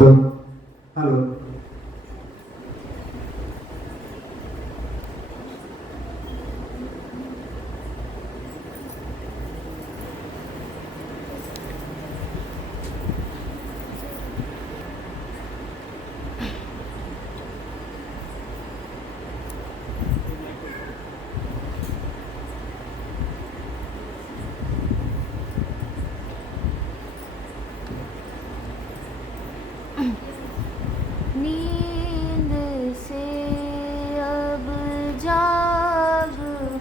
Hello. नींद से अब जाग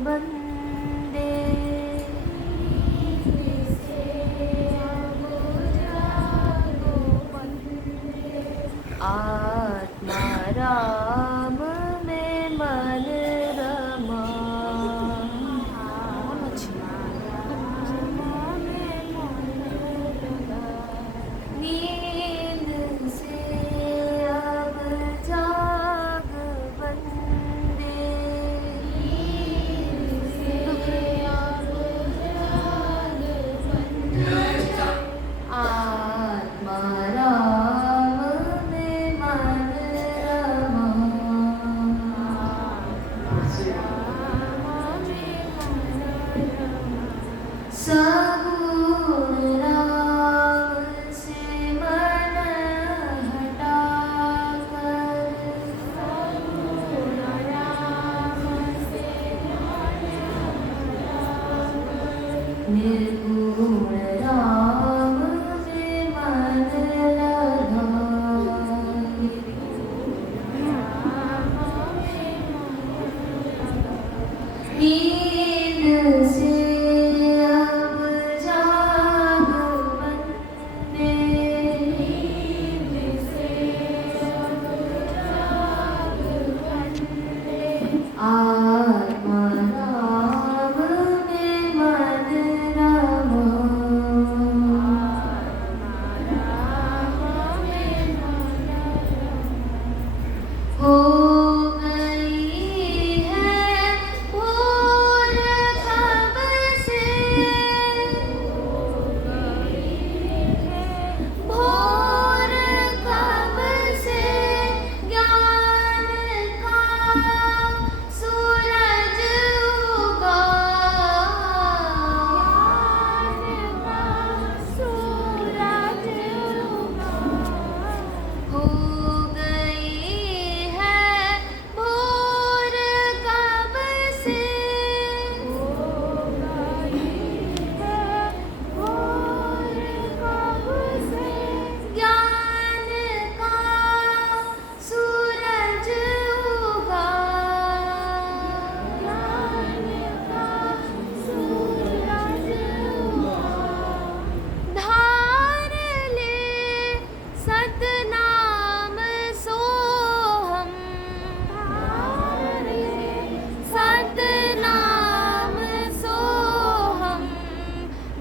बंदे, नींद से अब जाग बंदे, आत्मा राम में मन रमा, आत्मा राम में मन रमा। नींद से अब जाग बंदे, नींद से अब जाग बंदे, आत्मा राम में मन रमा, आत्मा राम में मन रमा। सगुण राम से मन हटाकर, सगुण राम से मन हटाकर, निर्गुण राम में मन लगा, निर्गुण राम में मन लगा। नींद से अब जाग बंदे, नींद से अब जाग बंदे, आत्मा राम में मन रमा, आत्मा राम में मन रमा। हो गई है भोर कब से, हो गई है भोर कब से, ज्ञान का सूरज उगा, ज्ञान का सूरज उगा। हो गई है भोर कब से, हो गई है भोर कब से, ज्ञान का सूरज उगा, ज्ञान का सूरज उगा। धार ले सतनाम सोहम, धार ले सतनाम सोहम,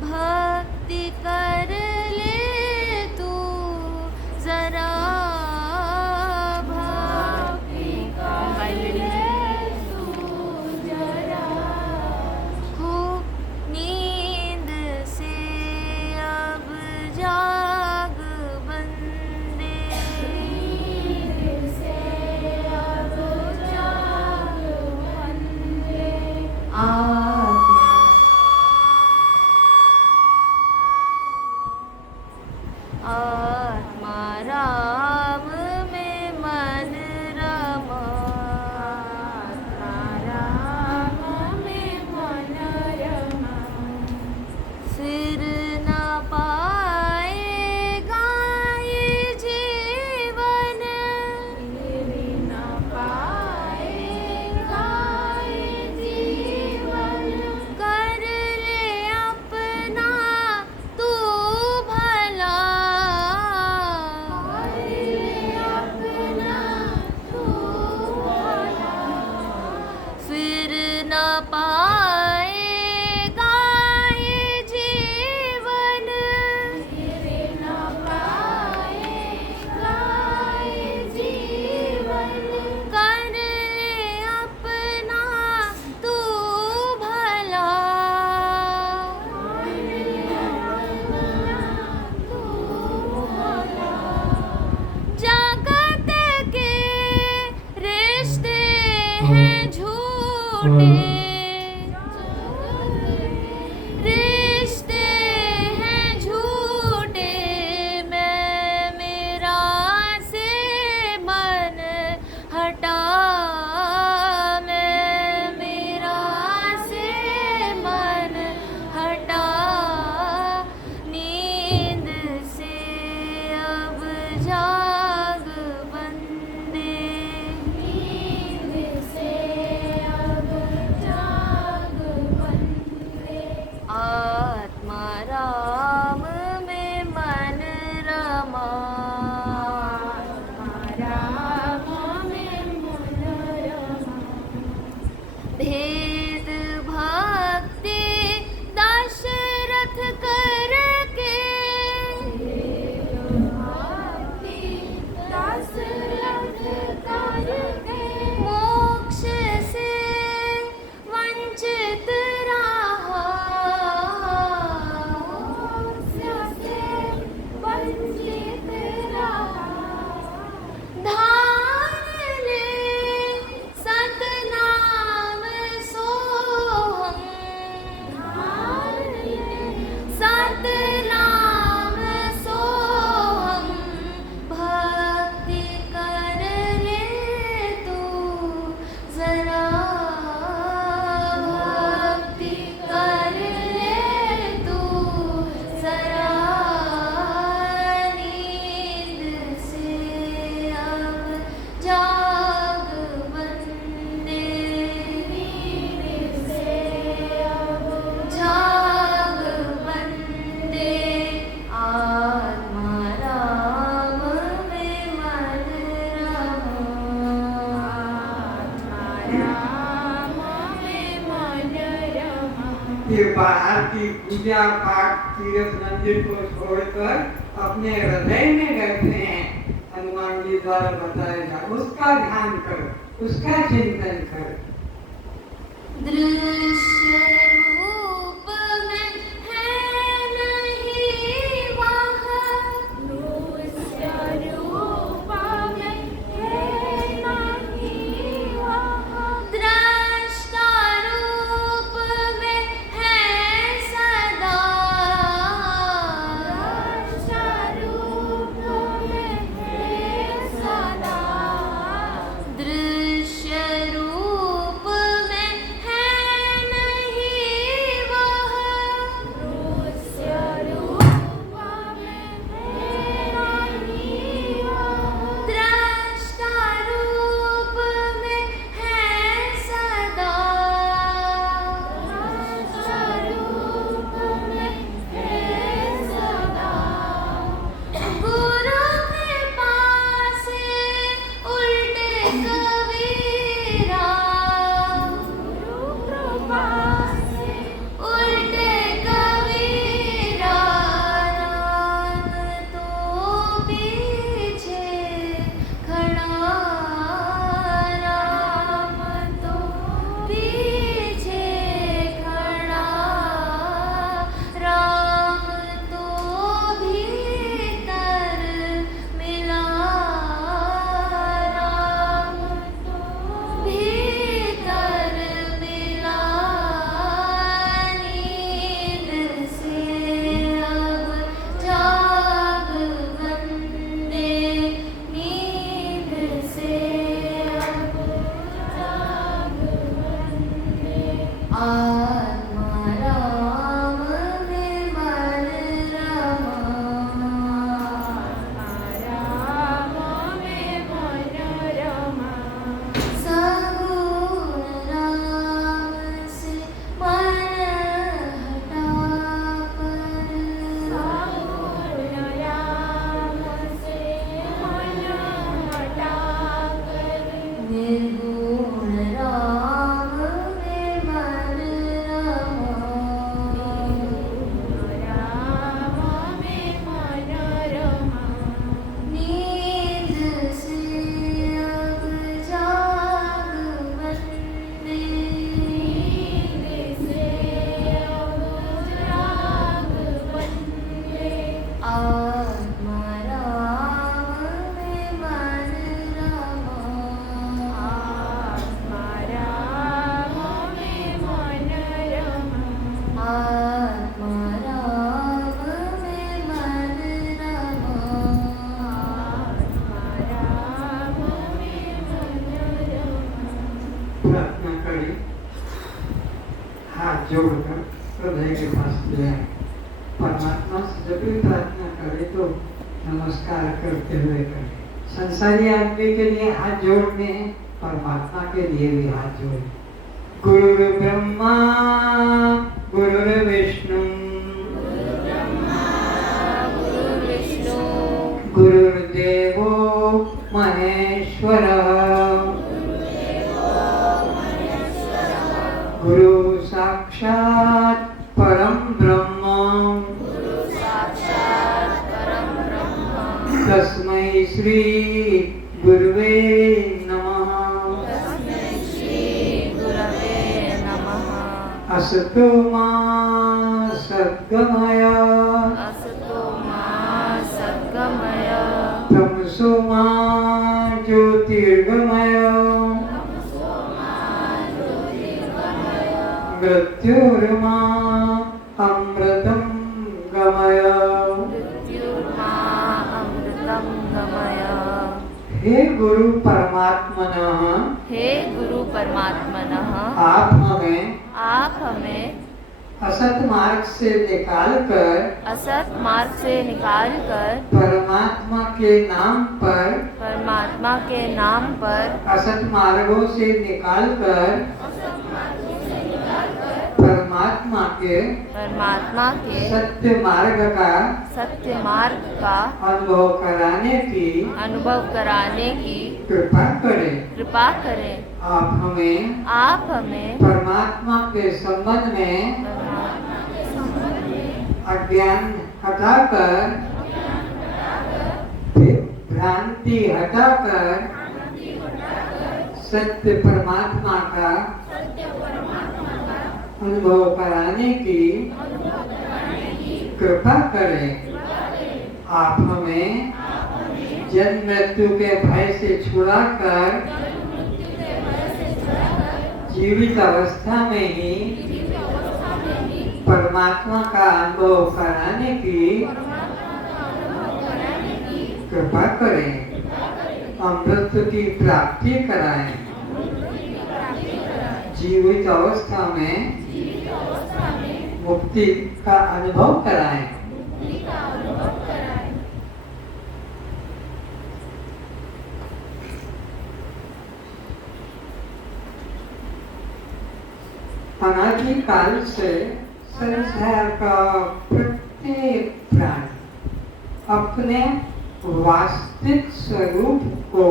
भक्ति कर ले तू जरा, भक्ति कर ले तू जरा। हो नींद से अब जाग बंदे, नींद से अब जाग बंदे, आत्मा राम में मन रमा, आत्मा राम में मन रमा। फिर न पाएगा ये जीवन, फिर न पाएगा ये जीवन, कर ले अपना तू भला, की पूजा पाठ तीर्थ मंदिर को छोड़कर अपने हृदय में बैठे हैं, हनुमान जी द्वारा बताया जा, उसका ध्यान करो, उसका चिंतन करो। दृश्य रूप में है नहीं वहाँ, दृश्य रूप में है नहीं वहाँ, दृष्टा रूप में है सदा, दृष्टा रूप में है सदा, दृश्य रूप में है नहीं वहाँ, दृश्य रूप में है नहीं वहाँ, दृष्टा रूप में है सदा, दृष्टा रूप में है सदा, गुरु कृपा से उल्टे कबीरा, गुरु कृपा से उल्टे कबीरा, राम तो पीछे खड़ा, राम तो पीछे खड़ा, राम तो भीतर मिला, राम तो भीतर मिला, नींद से अब जाग बंदे, नींद से अब जाग बंदे, आत्मा राम में मन रमा, राम में मन रमा, सगुण राम से मन हटाकर, सगुण राम से मन हटाकर, निर्गुण राम में मन रमा, राम में मन रमा, नींद से अब जाग बंदे, नींद से अब जाग बंदे, आत्मा राम में मन रमा, आत्मा राम में मन रमा, आत्मा राम में मन रमा, आत्मा राम में मन रमा। प्रार्थना करें, हाथ जोड़कर हृदय के पास ले आए। परमात्मा से जब भी प्रार्थना करें तो नमस्कार करते हुए करें। संसारी आदमी के लिए हाथ जोड़ने हैं, परमात्मा के लिए भी हाथ जोड़े। गुरु ब्रह्मा गुरु विष्णु गुरुर्देवो महेश्वरः गुरु साक्षात् परम ब्रह्म तस्मै श्री गुरुवे नमः। असतो मा सद्गमय तमसो मा ज्योतिर्गमय मृत्युर्मा अमृतं गमय। हे गुरु परमात्मनः, हे गुरु परमात्मनः, आप हमें असत मार्ग से निकालकर परमात्मा के नाम पर असत मार्गों से निकालकर परमात्मा के सत्य मार्ग का अनुभव कराने की कृपा करें। आप हमें परमात्मा के संबंध में अज्ञान हटाकर, फिर भ्रांति हटाकर सत्य परमात्मा का अनुभव कराने की कृपा करें। आप हमें जन्म मृत्यु के भय से छुड़ाकर जीवित अवस्था में ही परमात्मा का अनुभव कराने की कृपा करें। अमृत की प्राप्ति कराएं। जीवित अवस्था में मुक्ति का अनुभव कराएं। अनादिकाल से संसार का प्रत्येक प्राणी अपने वास्तविक स्वरूप को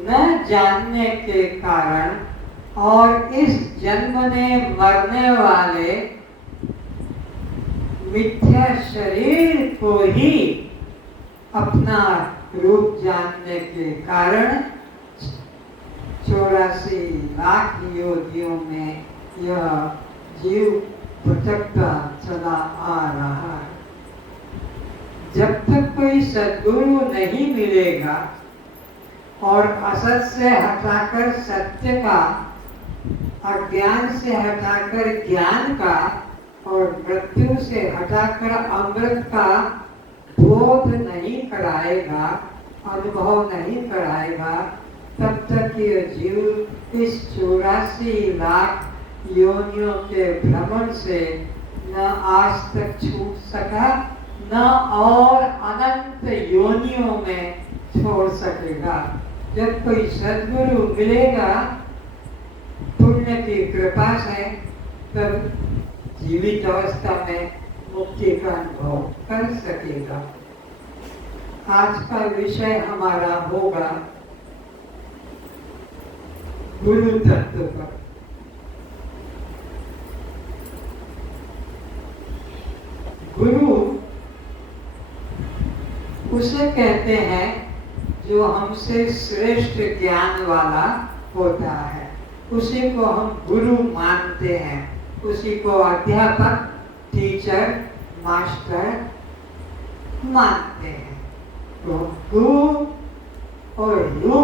न जानने के कारण और इस जन्म में मरने वाले मिथ्या शरीर को ही अपना रूप जानने के कारण 84 लाख योनियों में यह जीव भटकता चला आ रहा है। जब तक कोई सद्गुरु नहीं मिलेगा और असत से हटाकर सत्य का, अज्ञान से हटाकर ज्ञान का और मृत्यु से हटाकर अमृत का बोध नहीं कराएगा, अनुभव नहीं कराएगा, तब तक यह जीव इस 84 लाख योनियों के भ्रमण से न आज तक छूट सका, न और अनंत योनियों में छोड़ सकेगा। जब कोई सद्गुरु मिलेगा पुण्य की कृपा से, तब जीवित अवस्था में मुक्ति का अनुभव कर सकेगा। आज का विषय हमारा होगा गुरु तत्व पर। गुरु उसे कहते हैं जो हमसे श्रेष्ठ ज्ञान वाला होता है, उसी को हम गुरु मानते हैं, उसी को अध्यापक, टीचर, मास्टर मानते हैं। तो गु और रु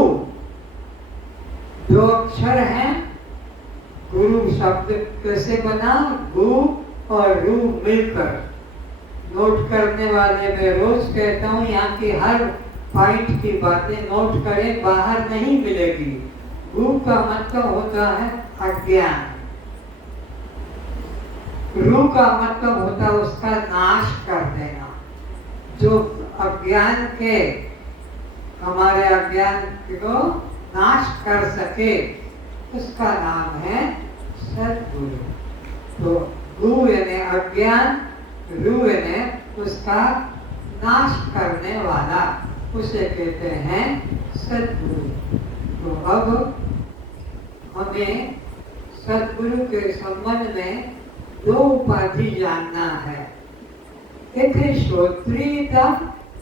दो अक्षर हैं। गुरु शब्द कैसे बना? गु और रु मिलकर। नोट करने वाले मैं रोज कहता हूँ यहाँ की हर पॉइंट की बातें नोट करें, बाहर नहीं मिलेगी। गु का मतलब होता है अज्ञान, रु का मतलब होता है उसका नाश कर देना। जो अज्ञान के, हमारे अज्ञान को नाश कर सके, उसका नाम है सद्गुरु। तो गु यानी अज्ञान, रु यानी उसका नाश करने वाला, उसे कहते हैं सद्गुरु। तो अब हमें सद्गुरु के संबंध में दो उपाधि जानना है। एक है श्रोत्रियता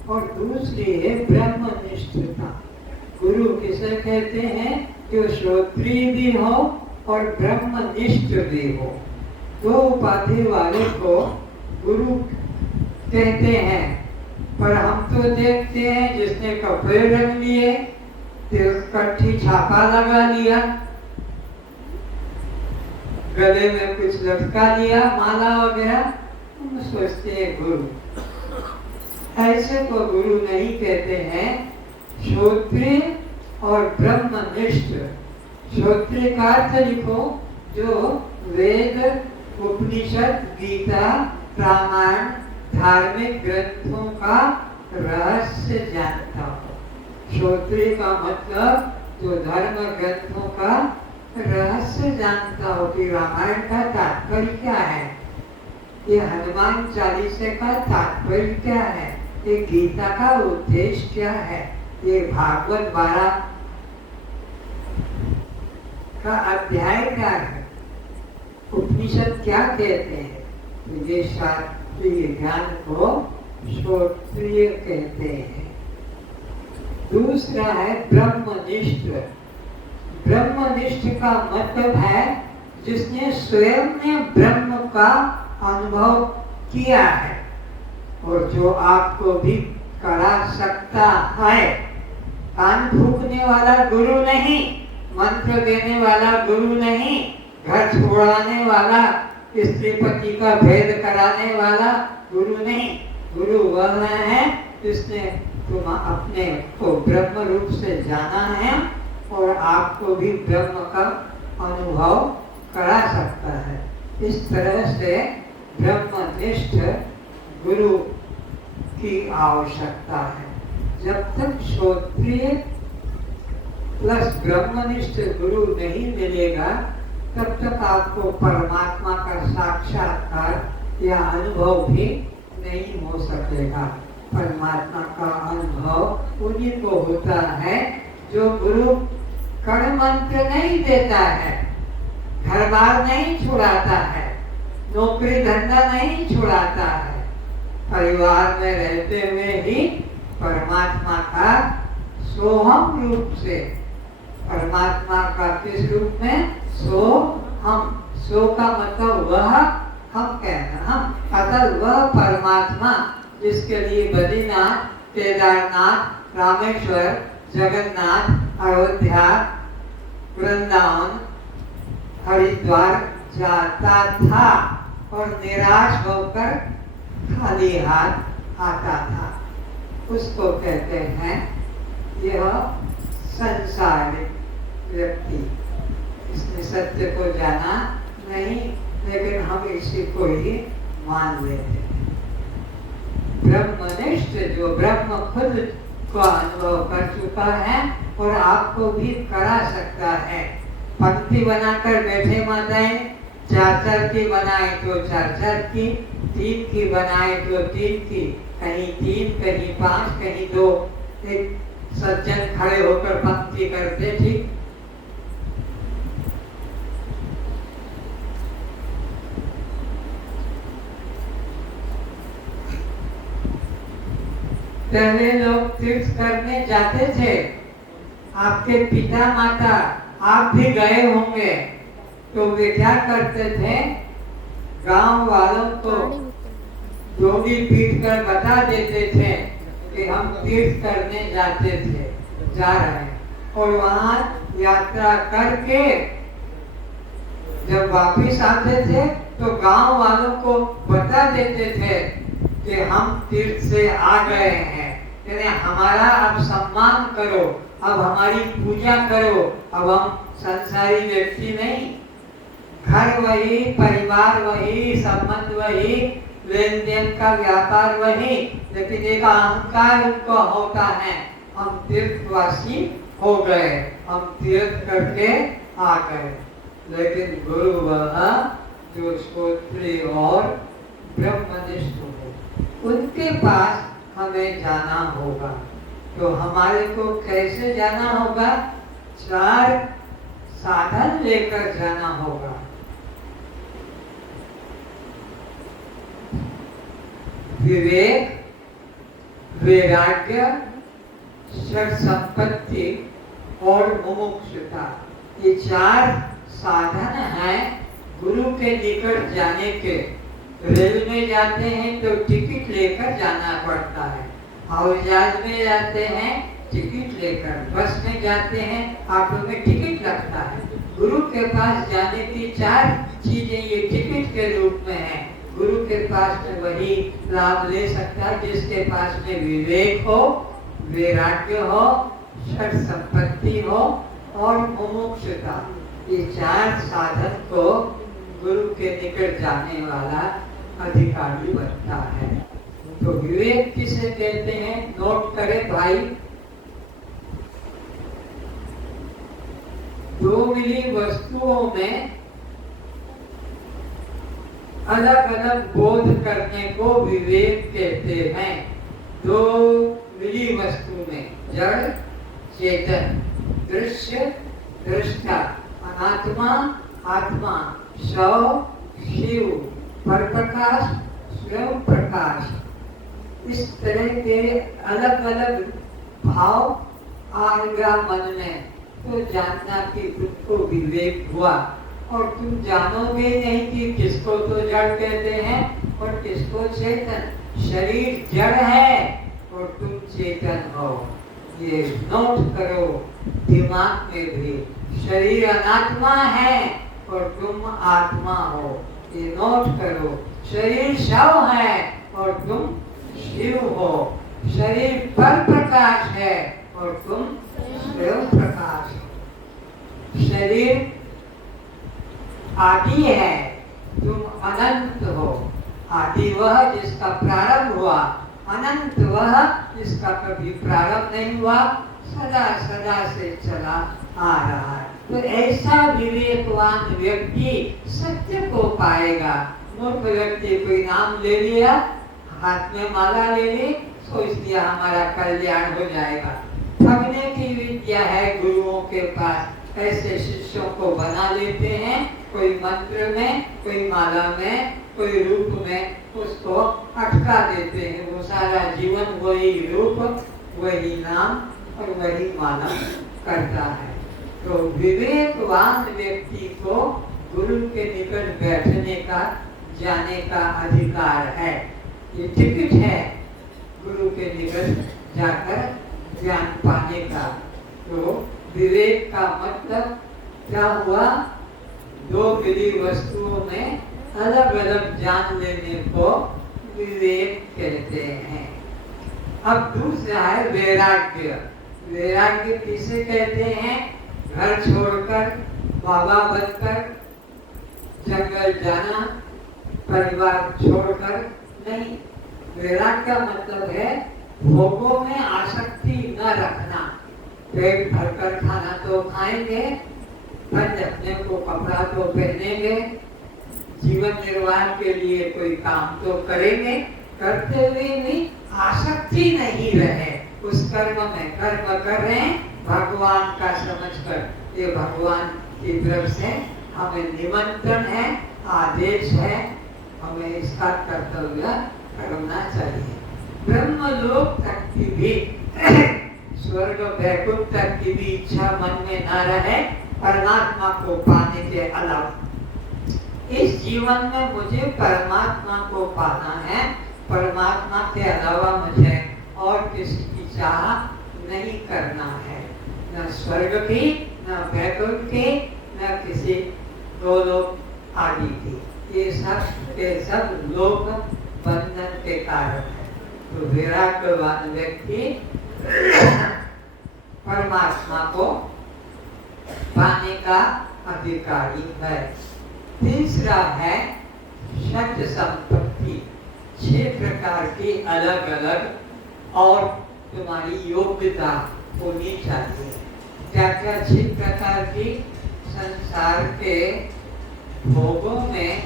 और दूसरी है ब्रह्मनिष्ठता। गुरु किसे कहते हैं? जो श्रोत्रिय भी हो और ब्रह्मनिष्ठ भी हो। दो उपाधि वाले को गुरु कहते हैं। पर हम तो देखते हैं जिसने कपड़े रंग लिए, कट्ठी छापा लगा लिया, गले में कुछ लटका लिया, माला वगैरह, हम सोचते हैं गुरु। ऐसे को गुरु नहीं कहते हैं। श्रोत्रिय और ब्रह्मनिष्ठ। श्रोत्रिय का अर्थ लिखो जो वेद, उपनिषद, गीता, रामायण, धार्मिक ग्रंथों का रहस्य जानता हो। श्रोत्रिय का मतलब जो धर्म ग्रंथों का रहस्य जानता हो कि रामायण का तात्पर्य क्या है, ये हनुमान चालीसा का तात्पर्य क्या है, ये गीता का उद्देश्य क्या है, ये भागवत 12 का अध्याय क्या है, उपनिषद क्या कहते हैं। तो ये ये ज्ञान को श्रोत्रिय कहते हैं। दूसरा है ब्रह्मनिष्ठ। ब्रह्मनिष्ठ का मतलब है जिसने स्वयं ने ब्रह्म का अनुभव किया है और जो आपको भी करा सकता है। कान फूकने वाला गुरु नहीं, मंत्र देने वाला गुरु नहीं, घर छोड़ाने वाला, स्त्री पति का भेद कराने वाला गुरु नहीं। गुरु वह है जिसने तुम अपने को ब्रह्म रूप से जाना है और आपको भी ब्रह्म का अनुभव करा सकता है। इस तरह से ब्रह्मनिष्ठ गुरु की आवश्यकता है। जब तक श्रोत्रिय प्लस ब्रह्मनिष्ठ गुरु नहीं मिलेगा तब तक आपको परमात्मा का साक्षात्कार या अनुभव भी नहीं हो सकेगा। परमात्मा का अनुभव उन्हीं को होता है जो गुरु कर्ण मंत्र नहीं देता है, घर बार नहीं छुड़ाता है, नौकरी धंधा नहीं छुड़ाता है, परिवार में रहते हुए ही परमात्मा का सोहम रूप से, परमात्मा का किस रूप में? सो हम। सो का मतलब वह, हम कहना हम, अतः वह परमात्मा जिसके लिए बद्रीनाथ, केदारनाथ, रामेश्वर, जगन्नाथ, अयोध्या, वृंदावन, हरिद्वार जाता था और निराश होकर खाली हाथ आता था, उसको कहते हैं यह संसारिक व्यक्ति। इसने सत्य को जाना नहीं, लेकिन हम इसी को ही मान लेते हैं। ब्रह्मनिष्ठ जो ब्रह्म खुद को अनुभव कर चुका है और आपको भी करा सकता है। पंक्ति बनाकर बैठे माताएं, 4-4 की बनाए तो 4-4 की, 3 की बनाए तो 3 की, कहीं 3 कहीं 5 कहीं 2, एक सज्जन खड़े होकर पंक्ति करते। ठीक, पहले लोग तीर्थ करने जाते थे, आपके पिता माता, आप भी गए होंगे, तो वे क्या करते थे? गांव वालों को डोली पीट कर बता देते थे कि हम तीर्थ करने जाते थे, जा रहे हैं, और वहां यात्रा करके जब वापिस आते थे तो गांव वालों को बता देते थे कि हम तीर्थ से आ गए हैं, यानी हमारा अब सम्मान करो, अब हमारी पूजा करो, अब हम संसारी व्यक्ति नहीं। घर वही, परिवार वही, संबंध वही, लेन देन का व्यापार वही, लेकिन एक अहंकार उनको होता है, हम तीर्थवासी हो गए, हम तीर्थ करके आ गए। लेकिन गुरु वह जो श्रोत्रिय और ब्रह्मनिष्ठ हो, उनके पास हमें जाना होगा। तो हमारे को कैसे जाना होगा? 4 साधन लेकर जाना होगा। विवेक, वैराग्य, षट संपत्ति और मुमुक्षुता, ये 4 साधन हैं गुरु के निकट जाने के। रेल में जाते हैं तो टिकट लेकर जाना पड़ता है, हवाई जहाज में जाते हैं टिकट लेकर, बस में जाते हैं ऑटो में टिकट लगता है। गुरु के पास जाने की 4 चीजें ये टिकट के रूप में है। गुरु के पास में वही लाभ ले सकता है जिसके पास में विवेक हो, वैराग्य हो, षट संपत्ति हो और मुमुक्षुता। ये 4 साधन को गुरु के निकट जाने वाला अधिकारी बनता है। तो विवेक किसे कहते हैं? नोट करें भाई, 2 मिली वस्तुओं में अलग अलग बोध करने को विवेक कहते हैं। 2 मिली वस्तु में जड़ चेतन, दृश्य दृष्टा, अनात्मा आत्मा, शव शिव, परप्रकाश स्वयं प्रकाश। इस तरह के अलग अलग भाव आएगा मन में तो जानना कि तुमको विवेक हुआ। और तुम जानोगे नहीं कि किसको तो जड़ कहते हैं और किसको चेतन। शरीर जड़ है और तुम चेतन हो, ये नोट करो दिमाग में भी। शरीर अनात्मा है और तुम आत्मा हो, ये नोट करो। शरीर शव है और तुम शिव हो। शरीर पर प्रकाश है और तुम स्वयं प्रकाश हो। शरीर आदि है, तुम अनंत हो। आदि वह जिसका प्रारंभ हुआ, अनंत वह जिसका कभी प्रारंभ नहीं हुआ, सदा सदा से चला आ रहा है। तो ऐसा विवेकवान व्यक्ति सत्य को पाएगा। मूर्ख व्यक्ति कोई नाम ले लिया, हाथ में माला ले ली, सोच लिया हमारा कल्याण हो जाएगा। ठगने की विद्या है गुरुओं के पास, ऐसे शिष्यों को बना लेते हैं। कोई मंत्र में, कोई माला में, कोई रूप में उसको अटका देते हैं। वो सारा जीवन वही रूप, वही नाम और वही माला करता है। तो विवेकवान व्यक्ति को गुरु के निकट बैठने का, जाने का अधिकार है। ये टिकट है गुरु के निकट जाकर ज्ञान पाने का। तो विवेक का मतलब क्या हुआ? दो मिली वस्तुओं में अलग अलग जान लेने को विवेक कहते हैं। अब दूसरा है वैराग्य। वैराग्य किसे कहते हैं? घर छोड़कर, बाबा बनकर जंगल जाना, परिवार छोड़कर नहीं। वैराग्य का मतलब है भोगों में आसक्ति न रखना। पेट भरकर खाना तो खाएंगे, अपने को कपड़ा तो पहनेंगे, जीवन निर्वाह के लिए कोई काम तो करेंगे, करते हुए भी आसक्ति नहीं रहे उस कर्म में। कर्म कर रहे हैं भगवान का समझकर, ये भगवान की तरफ से हमें निमंत्रण है, आदेश है, हमें इसका कर्तव्य करना चाहिए। ब्रह्मलोक तक की भी स्वर्ग वैकुंठ तक की भी इच्छा मन में न रहे परमात्मा को पाने के अलावा। इस जीवन में मुझे परमात्मा को पाना है, परमात्मा के अलावा मुझे और किसी की चाह नहीं करना है। न स्वर्ग की, न वैकुंठ की, न किसी गोलोक आदि की। ये सब लोक बंधन के कारण है। तो वैराग्यवान व्यक्ति परमात्मा को पाने का अधिकारी है। तीसरा है षट संपत्ति। 6 प्रकार की अलग अलग और तुम्हारी योग्यता होनी चाहिए। क्या क्या 6 प्रकार की? संसार के भोगों में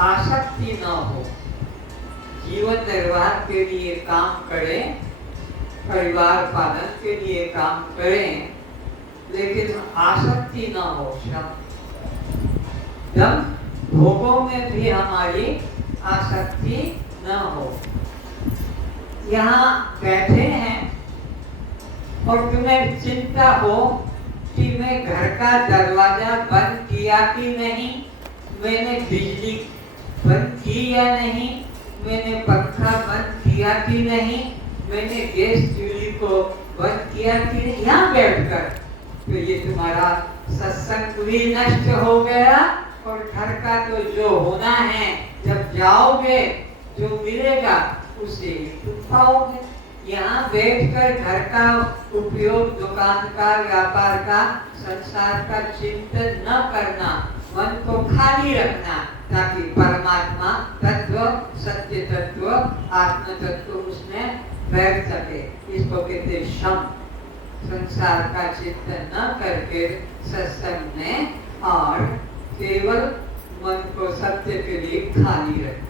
आसक्ति न हो, जीवन निर्वाह के लिए काम करें, परिवार पालन के लिए काम करें, लेकिन आसक्ति न हो। दम भोगों में भी हमारी आसक्ति न हो। यहाँ बैठे हैं और तुम्हें चिंता हो कि मैं घर का दरवाजा बंद किया कि नहीं, मैंने बिजली बंद की या नहीं, मैंने पंखा बंद किया कि नहीं, मैंने गैस चूल्हे को बंद किया कि नहीं। यहाँ बैठकर तो ये तुम्हारा सत्संग भी नष्ट हो गया और घर का तो जो होना है, जब जाओगे जो मिलेगा उसे तुम पाओगे। यहाँ बैठकर घर का उपयोग, दुकान का, व्यापार का, संसार का चिंतन न करना, मन को खाली रखना, ताकि परमात्मा तत्व, सत्य तत्व, आत्म तत्व उसमें बैठ सके। इसको कहते शम। संसार का चिंतन न करके सत्संग में और केवल मन को सत्य के लिए खाली रखना।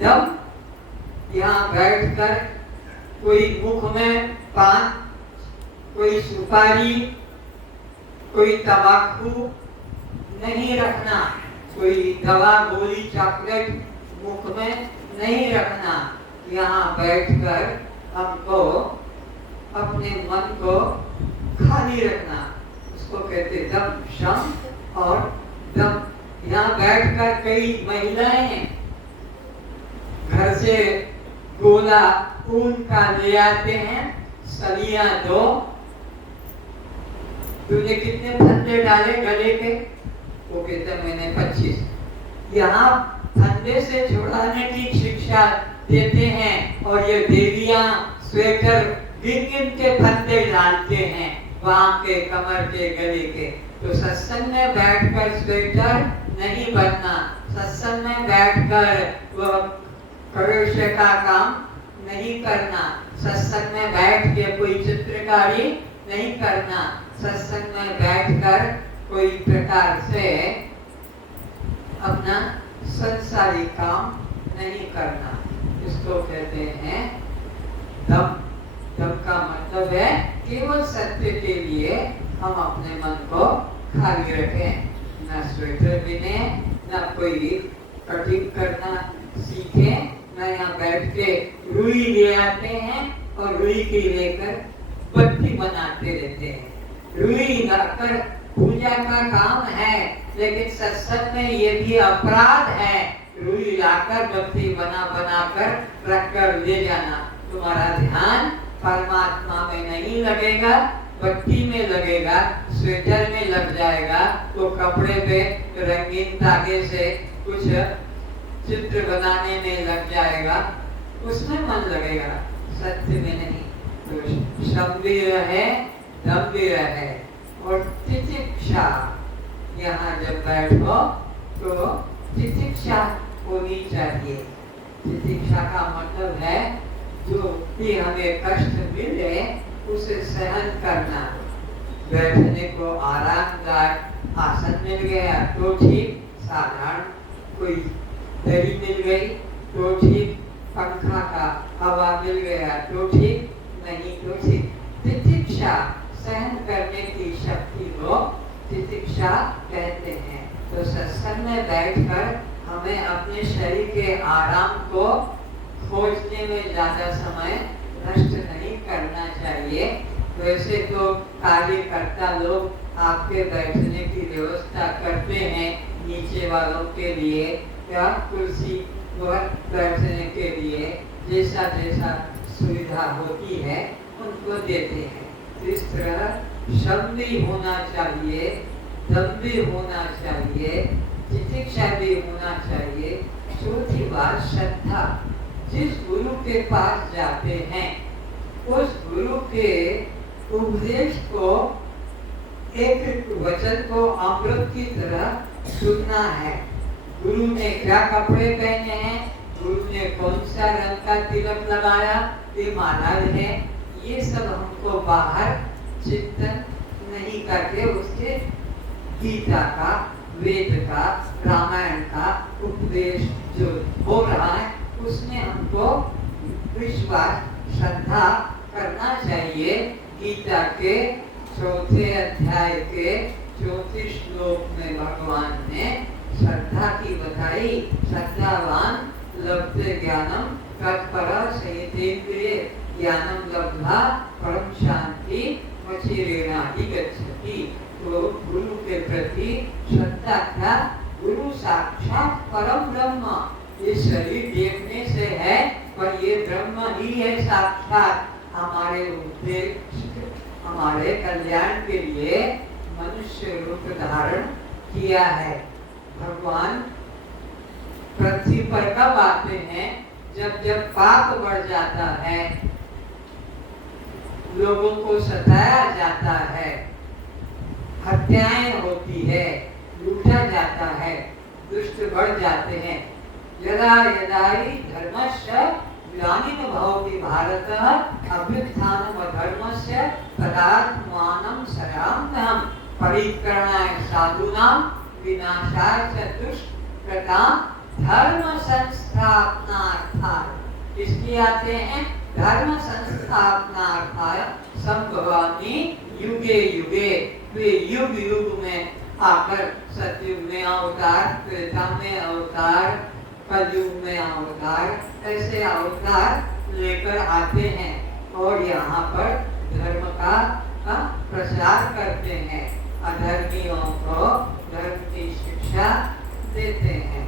जब यहाँ बैठकर कोई मुख में पान, कोई सुपारी, कोई तंबाकू नहीं रखना, कोई दवा, गोली, चॉकलेट मुख में नहीं रखना। यहाँ बैठकर हमको अपने मन को खाली रखना, उसको कहते दम शम और दम। यहाँ बैठकर कई महिलाएं घर से गोला ऊन का ले आते हैं, सलियां दो, तूने कितने फंदे डाले गले के? वो कहते मैंने 25। यहाँ फंदे से छुड़ाने की शिक्षा देते हैं और ये देवियां स्वेटर गिन गिन के फंदे डालते हैं वहां के कमर के गले के। तो सत्संग में बैठकर स्वेटर नहीं बनना, सत्संग में बैठकर वो करोशे का काम नहीं करना, सत्संग में बैठ के कोई चित्रकारी नहीं करना, सत्संग में बैठकर कोई प्रकार से अपना संसारी काम नहीं करना। इसको कहते हैं दम। दम का मतलब है केवल सत्य के लिए हम अपने मन को खाली रखें, न स्वेटर बिने, न कोई कटिंग करना सीखे, न यहाँ बैठ के रुई ले आते हैं और रुई की लेकर बत्ती बनाते रहते हैं। रुई लाकर पूजा का काम है, लेकिन सत्संग में ये भी अपराध है। रुई लाकर बत्ती बना कर रख कर ले जाना, तुम्हारा ध्यान परमात्मा में नहीं लगेगा, बत्ती में लगेगा, स्वेटर में लग जाएगा, तो कपड़े पे रंगीन धागे से कुछ चित्र बनाने में लग जाएगा, उसमें मन लगेगा, सत्य में नहीं। तो शम भी रहे, दम भी रहे और तितिक्षा। यहाँ जब बैठो तो तितिक्षा होनी चाहिए। तितिक्षा का मतलब है जो भी हमें कष्ट मिले उसे सहन करना। बैठने को आरामदायक आसन मिल गया तो ठीक, साधारण कोई दरी मिल गई तो ठीक, पंखा का हवा मिल गया तो ठीक, नहीं तो ठीक। तितिक्षा सहन करने की शक्ति को तितिक्षा कहते हैं। तो सत्संग में बैठकर हमें अपने शरीर के आराम को खोजने में ज्यादा समय नष्ट नहीं करना चाहिए। वैसे तो कार्यकर्ता लोग आपके बैठने की व्यवस्था करते हैं, नीचे वालों के लिए या कुर्सी पर बैठने के लिए जैसा जैसा सुविधा होती है उनको देते हैं। इस तरह शम भी होना चाहिए, दम भी होना चाहिए, तितिक्षा भी होना चाहिए। चौथी बात श्रद्धा। जिस गुरु के पास जाते हैं उस गुरु के उपदेश को, एक वचन को अमृत की तरह सुनना है। गुरु ने क्या कपड़े पहने हैं, गुरु ने कौन सा रंग का तिलक लगाया, ये महाराज है, ये सब हमको बाहर चिंतन नहीं करके उसके गीता का, वेद का, रामायण का उपदेश जो हो रहा है उसमें हमको विश्वास, श्रद्धा करना चाहिए। गीता के 4 अध्याय के 34 श्लोक में भगवान ने श्रद्धा की बताई। श्रद्धावान लभते ज्ञानम तत्पर सहितेन्द्रिये ज्ञानम लब्धा परम शांति वचिरेणाधि गच्छति। तो गुरु के प्रति श्रद्धा क्या? गुरु साक्षात परम ब्रह्म। ये शरीर देखने से है पर ये ब्रह्म ही है साक्षात। हमारे उद्देश्य, हमारे कल्याण के लिए मनुष्य रूप धारण किया है। भगवान पृथ्वी पर कब आते हैं? जब जब पाप बढ़ जाता है, लोगों को सताया जाता है, हत्याएं होती है, लूटा जाता है, दुष्ट बढ़ जाते हैं। यदा यदा हि धर्मस्य ग्लानिर्भवति भारत अभ्युत्थानम् अधर्मस्य तदात्मानं सराम्यहम् परित्राणाय साधूनां विनाशाय च दुष्कृतां धर्म संस्थापनार्थाय। इसलिए आते हैं धर्म संस्थापनार्थाय संभवामि युगे युगे। वे युग युग में आकर सतयुग में अवतार, त्रेता में अवतार, कलयुग में अवतार ऐसे अवतार लेकर आते हैं और यहाँ पर धर्म का प्रचार करते हैं, अधर्मियों को धर्म की शिक्षा देते हैं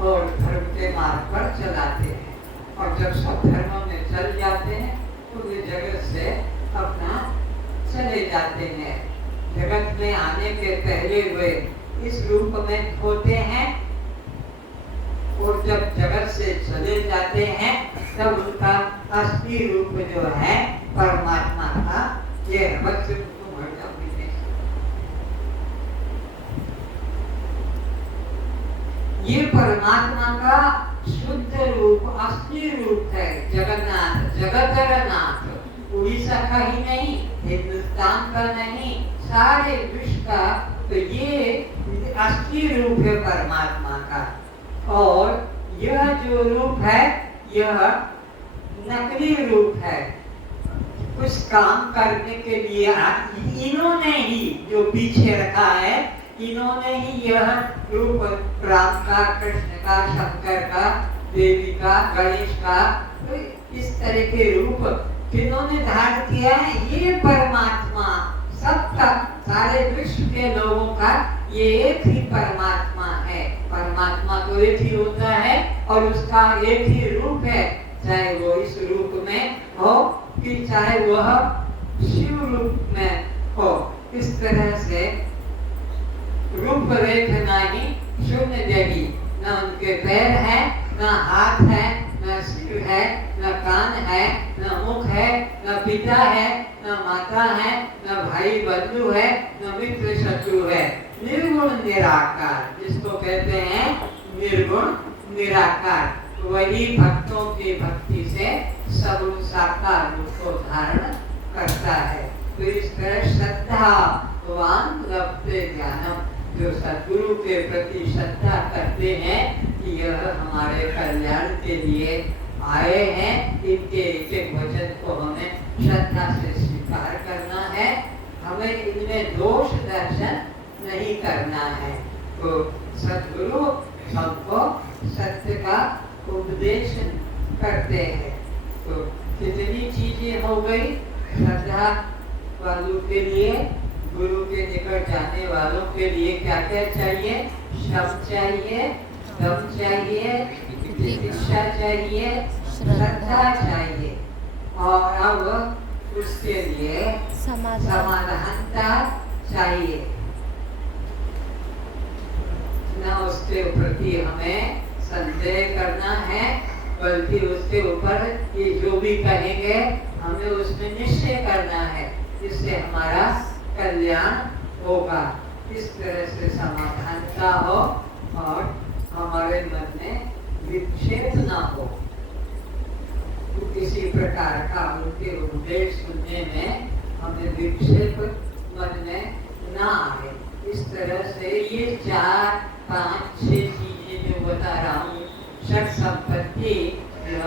और धर्म के मार्ग पर चलाते हैं। और जब सब धर्मों में चल जाते हैं तो वे जगत से अपना चले जाते हैं। जगत में आने के पहले वे इस रूप में होते हैं और जब जगत से चले जाते हैं तब उनका असली रूप जो है परमात्मा का ये रहस्य ये परमात्मा का शुद्ध रूप असली रूप है। जगन्नाथ जगतरनाथ उड़ीसा का ही नहीं, हिंदुस्तान का नहीं, सारे विश्व का तो ये असली रूप है परमात्मा का। और यह जो रूप है यह नकली रूप है। कुछ काम करने के लिए इन्होंने ही जो पीछे रखा है, इन्होंने ही यह रूप राम का, कृष्ण का, शंकर का, देवी का, गणेश का, इस तरह के रूप किन्होंने धारण किया है। ये परमात्मा सबका, सारे विश्व के लोगों का ये एक ही परमात्मा है। परमात्मा तो एक ही होता है और उसका एक ही रूप है, चाहे वो इस रूप में हो कि चाहे वह शिव रूप में हो। इस तरह से रूप रेख नहीं शून्य देवी, न उनके पैर है, न हाथ है, न सिर है, न कान है, न मुख है, न पिता है, न माता है, न भाई बंधु है, न मित्र शत्रु है। निर्गुण निराकार जिसको कहते हैं निर्गुण निराकार, वही भक्तों की भक्ति से सब साकार रूप को धारण करता है। तो इस तरह श्रद्धावान लभते ज्ञानम, जो सद्गुरु के प्रति श्रद्धा करते हैं कि यह हमारे कल्याण के लिए आए हैं, इनके एक एक वचन को हमें श्रद्धा से स्वीकार करना है, हमें इनमें दोष दर्शन नहीं करना है। तो सद्गुरु हमको सत्य का उपदेश करते हैं। तो कितनी चीजें हो गई श्रद्धा वालों के लिए, गुरु के निकट जाने वालों के लिए क्या क्या चाहिए? शम चाहिए, दम चाहिए, दीक्षा चाहिए, श्रद्धा चाहिए और अब उसके लिए समाधानता चाहिए। न उसके प्रति हमें संदेह करना है, बल्कि उसके ऊपर ये जो भी कहेंगे हमें उसमें निश्चय करना है, जिससे हमारा कल्याण होगा। इस तरह से समाधानता हो और हमारे मन में विक्षेप ना हो, तो किसी प्रकार का उनके उपदेश सुनने में हमें विक्षेप मन में ना आए। इस तरह से ये 4, 5, 6 चीजें जो बता रहा हूँ, षट संपत्ति, यह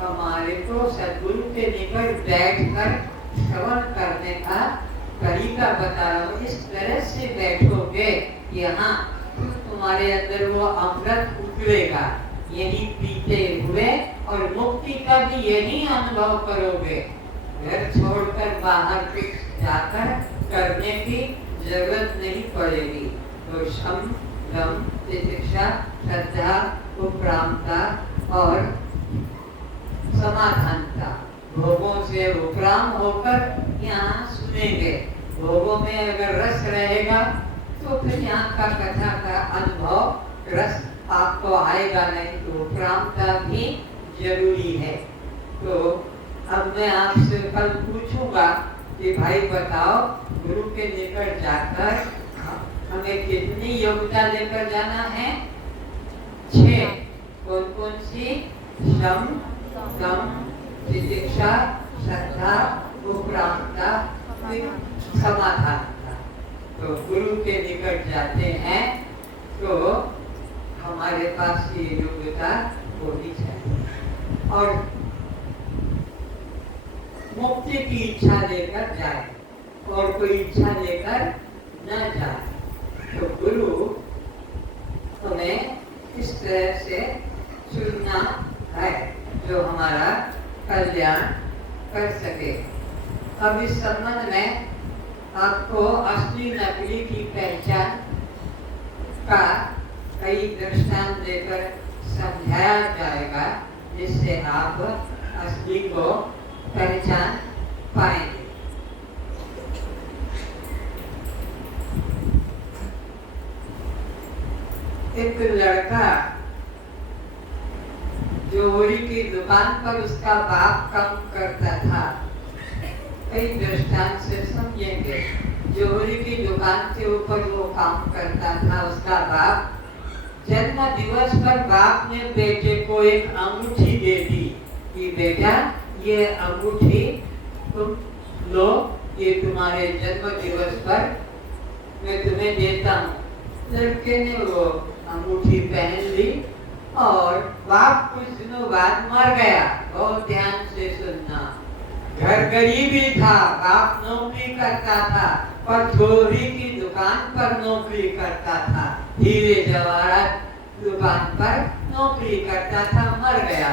हमारे को सद्गुरु के निकट बैठकर श्रवण करने का तरीका बता रहा हूँ। इस तरह से बैठोगे यहाँ तुम्हारे अंदर वो अमृत उतरेगा, यही पीते हुए, और मुक्ति का भी यही अनुभव करोगे। घर छोड़कर बाहर कुछ जाकर करने की जरूरत नहीं पड़ेगी। तो शम, दम, तितिक्षा, श्रद्धा, उपरामता और समाधानता, भोगों से उपराम होकर यहाँ सुनेंगे। भोगों में अगर रस रहेगा तो फिर यहाँ का कथा का अनुभव रस आपको आएगा नहीं, तो उपरामता भी जरूरी है। तो अब मैं आपसे कल पूछूंगा कि भाई बताओ, गुरु के निकट जाकर हमें कितनी योग्यता लेकर जाना है? 6। कौन कौन सी? शम, दम, तितिक्षा, श्रद्धा, उपरामता, समाधानता। तो गुरु के निकट जाते हैं तो हमारे पास ये योग्यता होनी चाहिए और मुक्ति की इच्छा लेकर जाए और कोई इच्छा लेकर न जाए। तो गुरु हमें इस तरह से चुनना है जो हमारा कल्याण कर सके। अब इस संबंध में आपको असली नकली की पहचान का कई दृष्टांत देकर समझाया जाएगा, जिससे आप असली को पहचान पाएंगे। एक लड़का जोहरी की दुकान पर उसका बाप काम करता था। कई दृष्टांत से समझेंगे। जोहरी की दुकान के ऊपर वो काम करता था उसका बाप। जन्म दिवस पर बाप ने बेटे को एक अंगूठी दे दी कि बेटा ये अंगूठी तुम लो, ये तुम्हारे जन्म दिवस पर मैं तुम्हें देता हूँ। लड़के ने वो अंगूठी पहन ली और बाप कुछ दिनों बाद मर गया। बहुत ध्यान से सुनना। घर गरीबी था, बाप नौकरी करता था पर जोहरी की दुकान पर नौकरी करता था। हीरे जवाहरात दुकान पर नौकरी करता था, मर गया।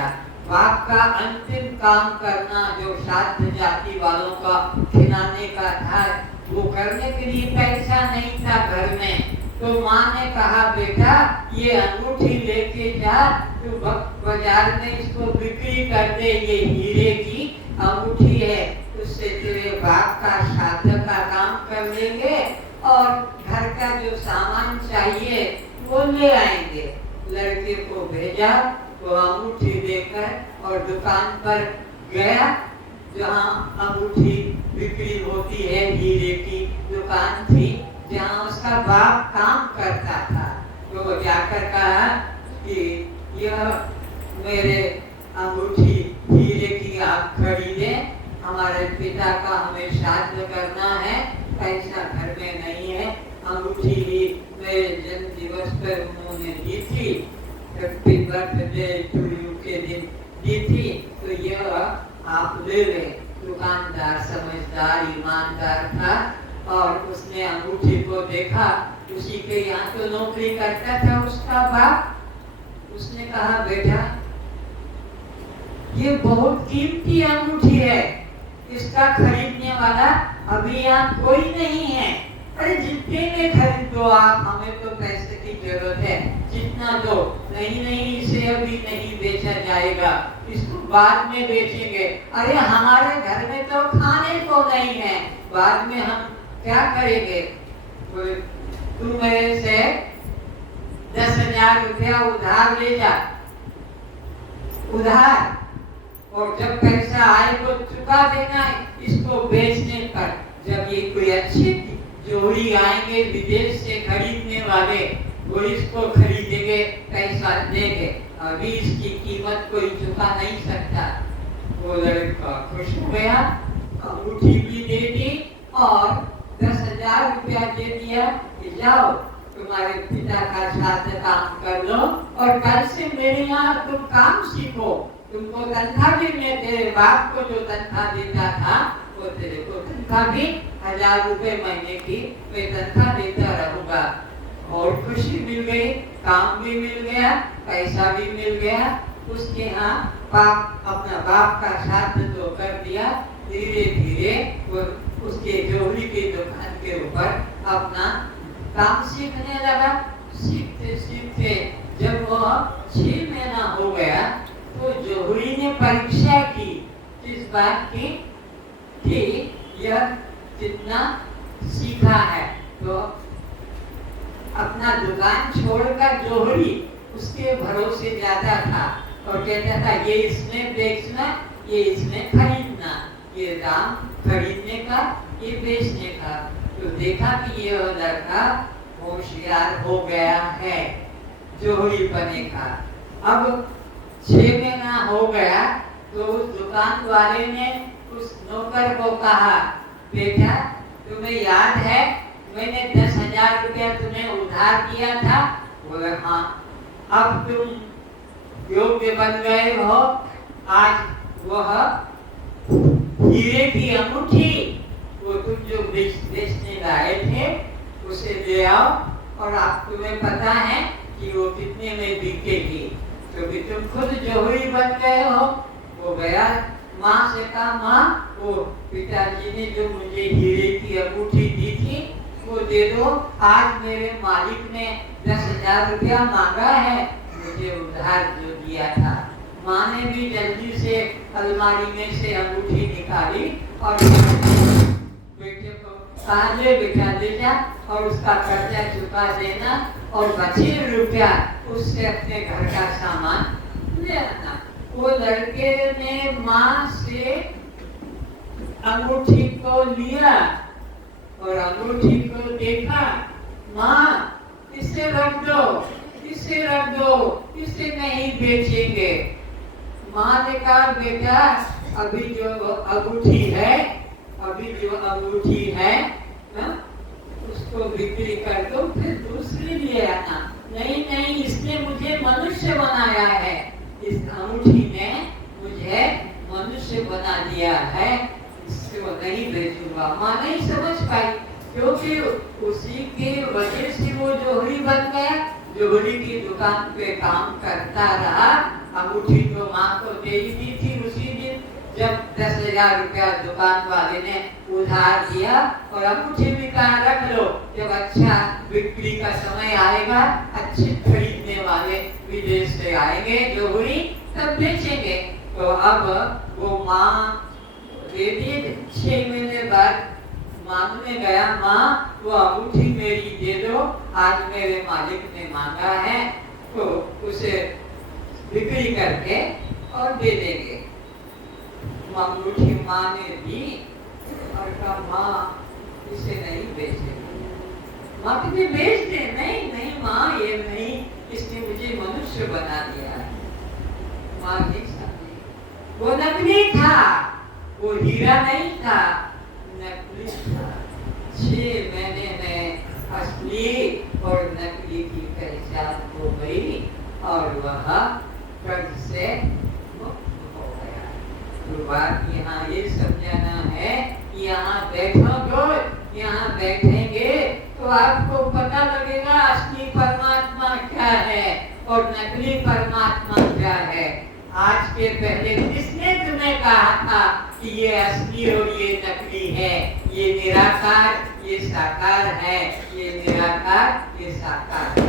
बाप का अंतिम काम करना जो साध्य जाति वालों का खिलाने का था, वो करने के लिए पैसा नहीं था घर में। तो माँ ने कहा बेटा ये अंगूठी लेके जा, तू बाजार में इसको बिक्री कर दे, ये हीरे की अंगूठी है, उससे तेरे बाप का साध्य का काम कर लेंगे और घर का जो सामान चाहिए वो ले आएंगे। लड़के को भेजा, वो अंगूठी लेकर और दुकान पर गया जहाँ अंगूठी बिक्री होती है, हीरे की दुकान थी जहाँ उसका बाप काम करता था। तो वो जाकर कहा कि यह मेरे अंगूठी हीरे की आप खरीदे, हमारे पिता का हमें श्राद्ध करना है, पैसा घर में नहीं है। अंगूठी ही मेरे जन्म दिवस पर उन्होंने दी थी, हैप्पी बर्थडे टू यू के दिन दी थी, तो यह आप ले लें। दुकानदार समझदार ईमानदार था और उसने अंगूठी को देखा। उसी के यहाँ तो नौकरी करता था उसका बाप। उसने कहा बेटा ये बहुत कीमती अंगूठी है, इसका खरीदने वाला अभी यहाँ कोई नहीं है। अरे जितने में खरीद दो आप, हमें तो पैसे की जरूरत है, जितना दो। नहीं इसे अभी नहीं बेचा जाएगा, इसको बाद में बेचेंगे। अरे हमारे घर में तो खाने को नहीं है, बाद में हम क्या करेंगे? तुम मेरे से 10,000 रुपया उधार ले जा, उधार, और जब पैसा आए तो चुका देना इसको बेचने पर। जब ये कोई अच्छी जोड़ी आएंगे विदेश से खरीदने वाले, वो इसको खरीदेंगे, पैसा देंगे। अभी इसकी कीमत कोई चुका नहीं सकता। वो लड़का खुश हो गया, अंगूठी भी दे दी और 10,000 रुपया दे दिया कि जाओ तुम्हारे पिता का साथ काम कर लो और कल से मेरे यहाँ तुम काम सीखो। तुमको तनख्वाह भी मैं तेरे बाप को जो तनख्वाह देता था वो तेरे को तनख्वाह भी 1,000 रुपए महीने की मैं तनख्वाह देता रहूंगा। और खुशी मिल गई, काम भी मिल गया, पैसा भी मिल गया। उसके यहाँ बाप अपना बाप का साथ तो कर दिया। धीरे धीरे वो उसके जोहरी की दुकान के ऊपर अपना काम सीखने लगा। सीखते सीखते जब वो 6 महीना हो गया तो जोहरी ने परीक्षा की इस बात की कि यह कितना सीखा है। तो अपना दुकान छोड़कर जोहरी उसके भरोसे जाता था और कहता था ये इसमें बेचना, ये इसमें खरीदना, ये दाम खरीदने का, ये बेचने का। तो देखा कि ये लड़का होशियार हो गया है जोहरी बने का। अब 6 महीना हो गया तो उस दुकान वाले ने उस नौकर को कहा बेटा तुम्हें याद है मैंने 10,000 रुपया तुम्हें उधार दिया था? बोले हाँ। अब तुम योग्य बन गए हो, आज वह हीरे की अंगूठी वो तुम जो बेचने लाए थे उसे ले आओ। और आप तुम्हें पता है कि वो कितने में बिकेगी, क्योंकि तुम खुद जोहरी बन गए हो। वो गया माँ से कहा, माँ वो पिताजी ने जो मुझे हीरे की अंगूठी दी थी वो दे दो, आज मेरे मालिक ने 10,000 रुपया मांगा है, मुझे उधार जो दिया था। माँ ने भी जल्दी से अलमारी में से अंगूठी निकाली और बेटे को कहा, ले बेटा ले जा और उसका कर्जा चुका देना और बचे रुपया उससे अपने घर का सामान ले आना। वो लड़के ने माँ से अंगूठी को लिया और अंगूठी को देखा, माँ इसे रख दो, इसे रख दो, इसे नहीं बेचेंगे। माँ ने कहा, बेटा अभी जो अंगूठी है ना, उसको बिक्री कर दो, फिर दूसरी ले आना। नहीं नहीं, इसने मुझे मनुष्य बनाया है, इस अंगूठी ने मुझे मनुष्य बना दिया है, इसको नहीं बेचूंगा। माँ नहीं समझ पाई, क्योंकि उसी के वजह से वो जोहरी बन गया, जोहरी की दुकान पे काम करता रहा। अंगूठी तो माँ को दे ही दी थी उसी दिन जब 10,000 रुपया दुकान वाले ने उधार दिया, और अंगूठी भी कहा रख लो, जब अच्छा बिक्री का समय आएगा, अच्छे खरीदने वाले विदेश से आएंगे जोहरी, तब बेचेंगे। तो अब वो माँ दे दी। 6 महीने बाद मांगने गया, माँ वो अंगूठी मेरी दे दो, आज मेरे मालिक ने मांगा है, तो उसे बिक्री करके और दे देंगे। अंगूठी माँ ने दी और कहा, माँ इसे नहीं बेचेंगे। माँ कहती, बेच दे। नहीं नहीं माँ, ये नहीं, इसने मुझे मनुष्य बना दिया है। माँ नहीं समझी, वो नकली था, वो हीरा नहीं था, नकली था। 6 महीने में असली और नकली की पहचान हो गई और वह कर्ज से मुक्त हो गया। तो बात यहाँ ये समझाना है कि यहाँ बैठोगे, यहाँ बैठेंगे तो आपको पता लगेगा असली परमात्मा क्या है और नकली परमात्मा क्या है। आज के पहले किसने तुम्हें कहा था कि ये असली और ये नकली है, ये निराकार ये साकार है, ये निराकार ये साकार है।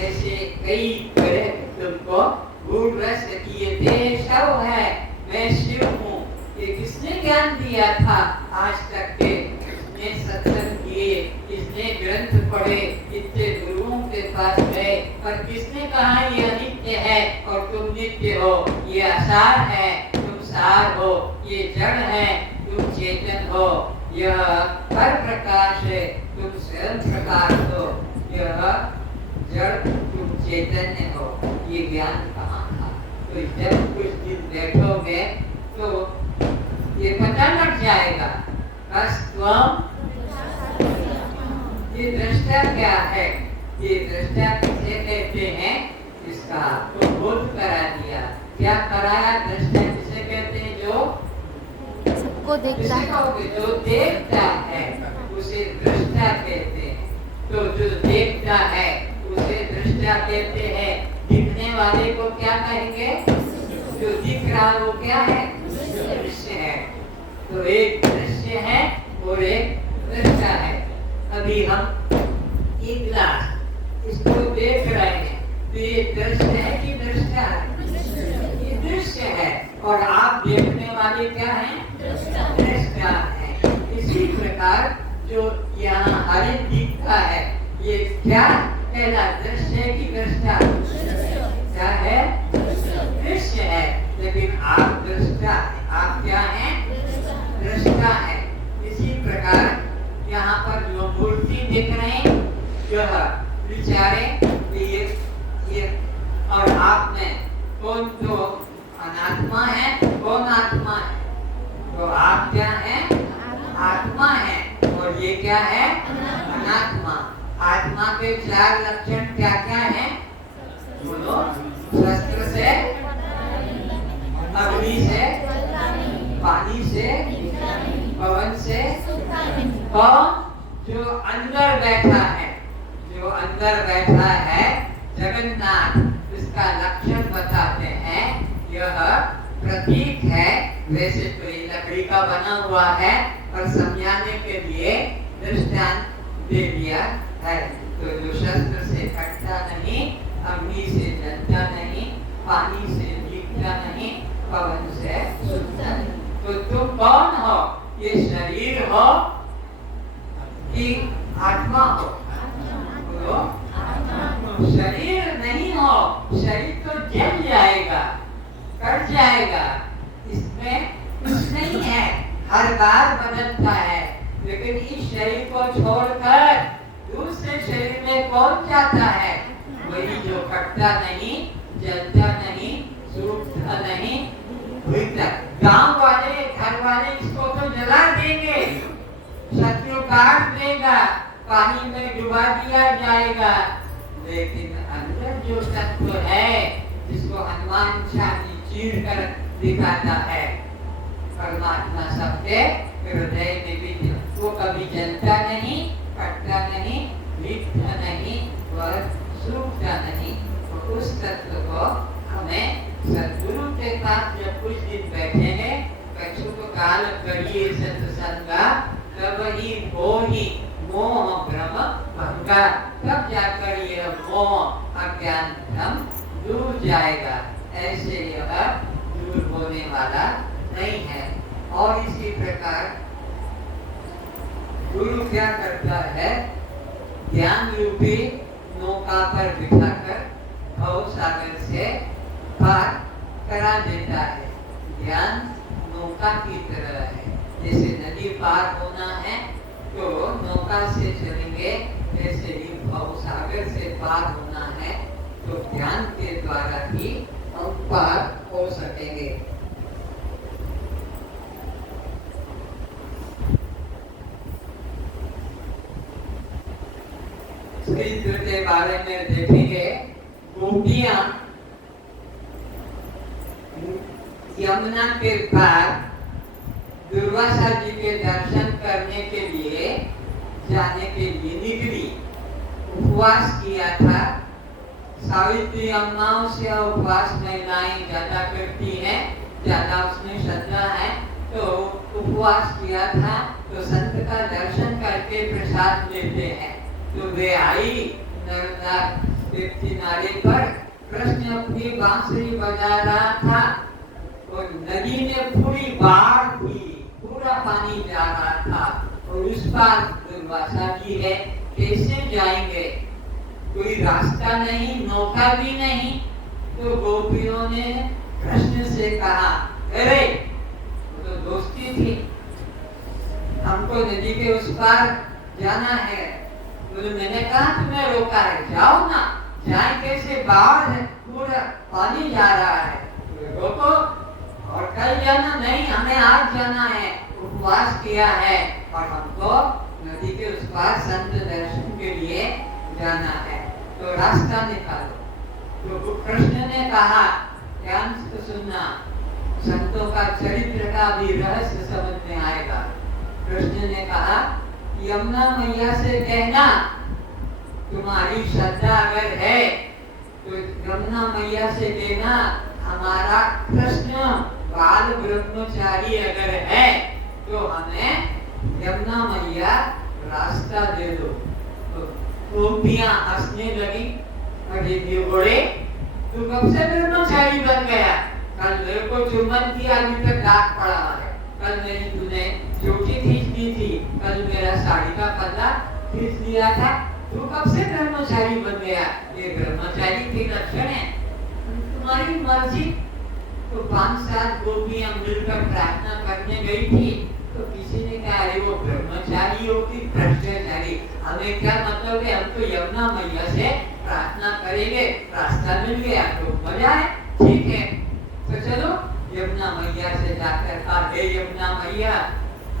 ऐसे कई तरह तुमको गूढ़ रस किए थे, शव है, मैं शिव हूँ, ये किसने ज्ञान दिया था आज तक के? इसने सत्संग किए, इसने ग्रंथ पढ़े, इतने गुरुओं के पास गए, पर किसने कहा ये अनित्य है और तुम नित्य हो, ये असार है तुम सार हो, ये जड़ है तुम चेतन हो, यह पर प्रकाश है तुम स्वयं प्रकाश हो, यह जड़ तुम चैतन्य हो। ये ज्ञान कहाँ था? तो जब कुछ दिन बैठोगे तो ये पता लग जाएगा। अस्त्वम, ये दृष्टा क्या है? ये दृष्टा किसे कहते हैं? इसका आपको बोध करा दिया। क्या कराया? दृष्टा किसे कहते हैं? जो सबको देखता है, जो देखता है उसे दृष्टा कहते हैं। तो जो देखता है उसे दृष्टा कहते हैं। दिखने वाले को क्या कहेंगे? जो दिख रहा वो क्या है? दृश्य है। तो एक दृश्य है और एक दृष्टा है। अभी हम ये ग्लास इसको देख रहे हैं, तो ये दृश्य है कि दृष्टा है? ये दृश्य है। और आप देखने वाले क्या हैं? दृष्टा है। इसी प्रकार जो यहाँ हरित दिखता है, ये क्या कहला? दृश्य है कि दृष्टा? क्या है? दृश्य है। लेकिन आप दृष्टा, आप क्या हैं? दृष्टा है। इसी प्रकार यहाँ पर जो मूर्ति दिख रहे हैं, यह विचारे ये और आप में कौन तो अनात्मा है, कौन आत्मा है? तो आप क्या हैं? आत्मा है। और ये क्या है? अनात्मा। आत्मा के 4 लक्षण क्या क्या हैं? बोलो। शस्त्र से, अग्नि से, पानी से, पवन से। कौन? जो अंदर बैठा है, जो अंदर बैठा है, जगन्नाथ इसका लक्षण बताते हैं। यह प्रतीक है, वैसे तो ये लकड़ी का बना हुआ है और समझाने के लिए दृष्टांत दे दिया है। तो जो शस्त्र से कटता नहीं, अग्नि से जलता नहीं, पानी से भीगता नहीं, पवन से सूखता नहीं। तो तुम कौन हो? ये शरीर हो कि आत्मा हो? तो शरीर नहीं हो, शरीर तो जल जाएगा, कट जाएगा, इसमें कुछ नहीं है, हर बार बदलता है। लेकिन इस शरीर को छोड़कर दूसरे शरीर में कौन जाता है? वही जो कटता नहीं, जलता नहीं, सूखता नहीं, भीगता। गांव वाले, घर वाले इसको तो जला देंगे, शत्रु काट देगा, पानी में डुबा दिया जाएगा। लेकिन अंदर जो तत्व है, जिसको हनुमान छाती चीर कर दिखाता है, परमात्मा सबके हृदय में भी वो कभी जलता नहीं, कटता नहीं, भीगता नहीं और सूखता नहीं। तो उस तत्व को हमें सद्गुरु के पास जब कुछ दिन बैठेंगे, कछुक काल करिए सत्संगा, तब ही हो ही मोह भ्रम भंगा। तब जाकर यह मोह अज्ञान भ्रम दूर जाएगा। ऐसे यह दूर होने वाला नहीं है। और इसी प्रकार गुरु क्या करता है? ज्ञान रूपी नौका पर बिठाकर भव सागर से पार करा देता है। ज्ञान नौका की तरह है। जैसे नदी पार होना है तो नौका से चलेंगे, जैसे ही भव सागर से पार होना है तो ज्ञान के द्वारा ही हम पार हो सकेंगे। चरित्र के बारे में देखेंगे। गोपियां यमुना के पार दुर्वासा जी के दर्शन करने के लिए जाने के लिए निकली। उपवास किया था। सावित्री अम्माओं से उपवास महिलाएं ज्यादा करती हैं, ज्यादा उसमें श्रद्धा है, तो उपवास किया था। तो संत का दर्शन करके प्रसाद लेते हैं। तो वे आई नर्मदा के किनारे पर। कृष्ण अपनी बांसुरी बजा रहा था और नदी में पूरी बाढ़ थी, पूरा पानी जा रहा था और उस पार दुर्वासा जी है, कैसे जाएंगे? कोई रास्ता नहीं, नौका भी नहीं। तो गोपियों ने कृष्ण से कहा, अरे वो तो दोस्ती थी, हमको नदी के उस पार जाना है। तो मैंने कहा तुम्हें रोका है, जाओ ना। जाए कैसे? बाढ़ है, पूरा पानी जा रहा है, रोको और कल जाना नहीं, हमें आज जाना है। उपवास किया है और हमको नदी के उस पार संत दर्शन के लिए जाना है, तो रास्ता निकालो। तो कृष्ण ने कहा, ध्यान से सुनना, संतों का चरित्र का भी रहस्य समझ में आएगा। कृष्ण ने कहा, यमुना मैया से कहना तुम्हारी श्रद्धा अगर है तो यमुना मैया से कहना हमारा कृष्ण बाल ब्रह्मचारी अगर है तो हमें यमुना मैया रास्ता दे दो। तो गोपियां हंसने लगी, अरे घोड़े तू कब से ब्रह्मचारी बन गया? कल मेरे को चुम्बन किया, अभी तक दाग पड़ा है। कल मेरी तूने चोटी खींच दी थी, कल मेरा साड़ी का पल्ला खींच लिया था, तू कब से ब्रह्मचारी बन गया? ये ब्रह्मचारी के लक्षण है, तुम्हारी मर्जी। तो 5-7 गोपियां मिलकर प्रार्थना करने गई थी। तो किसी ने कहा, अरे वो ब्रह्मचारी हो कि भ्रष्टाचारी, हमें क्या मतलब है? हम तो यमुना मैया से प्रार्थना करेंगे, रास्ता मिल गया तो मजा है, ठीक है। तो चलो यमुना मैया से जाकर कहा, हे यमुना मैया,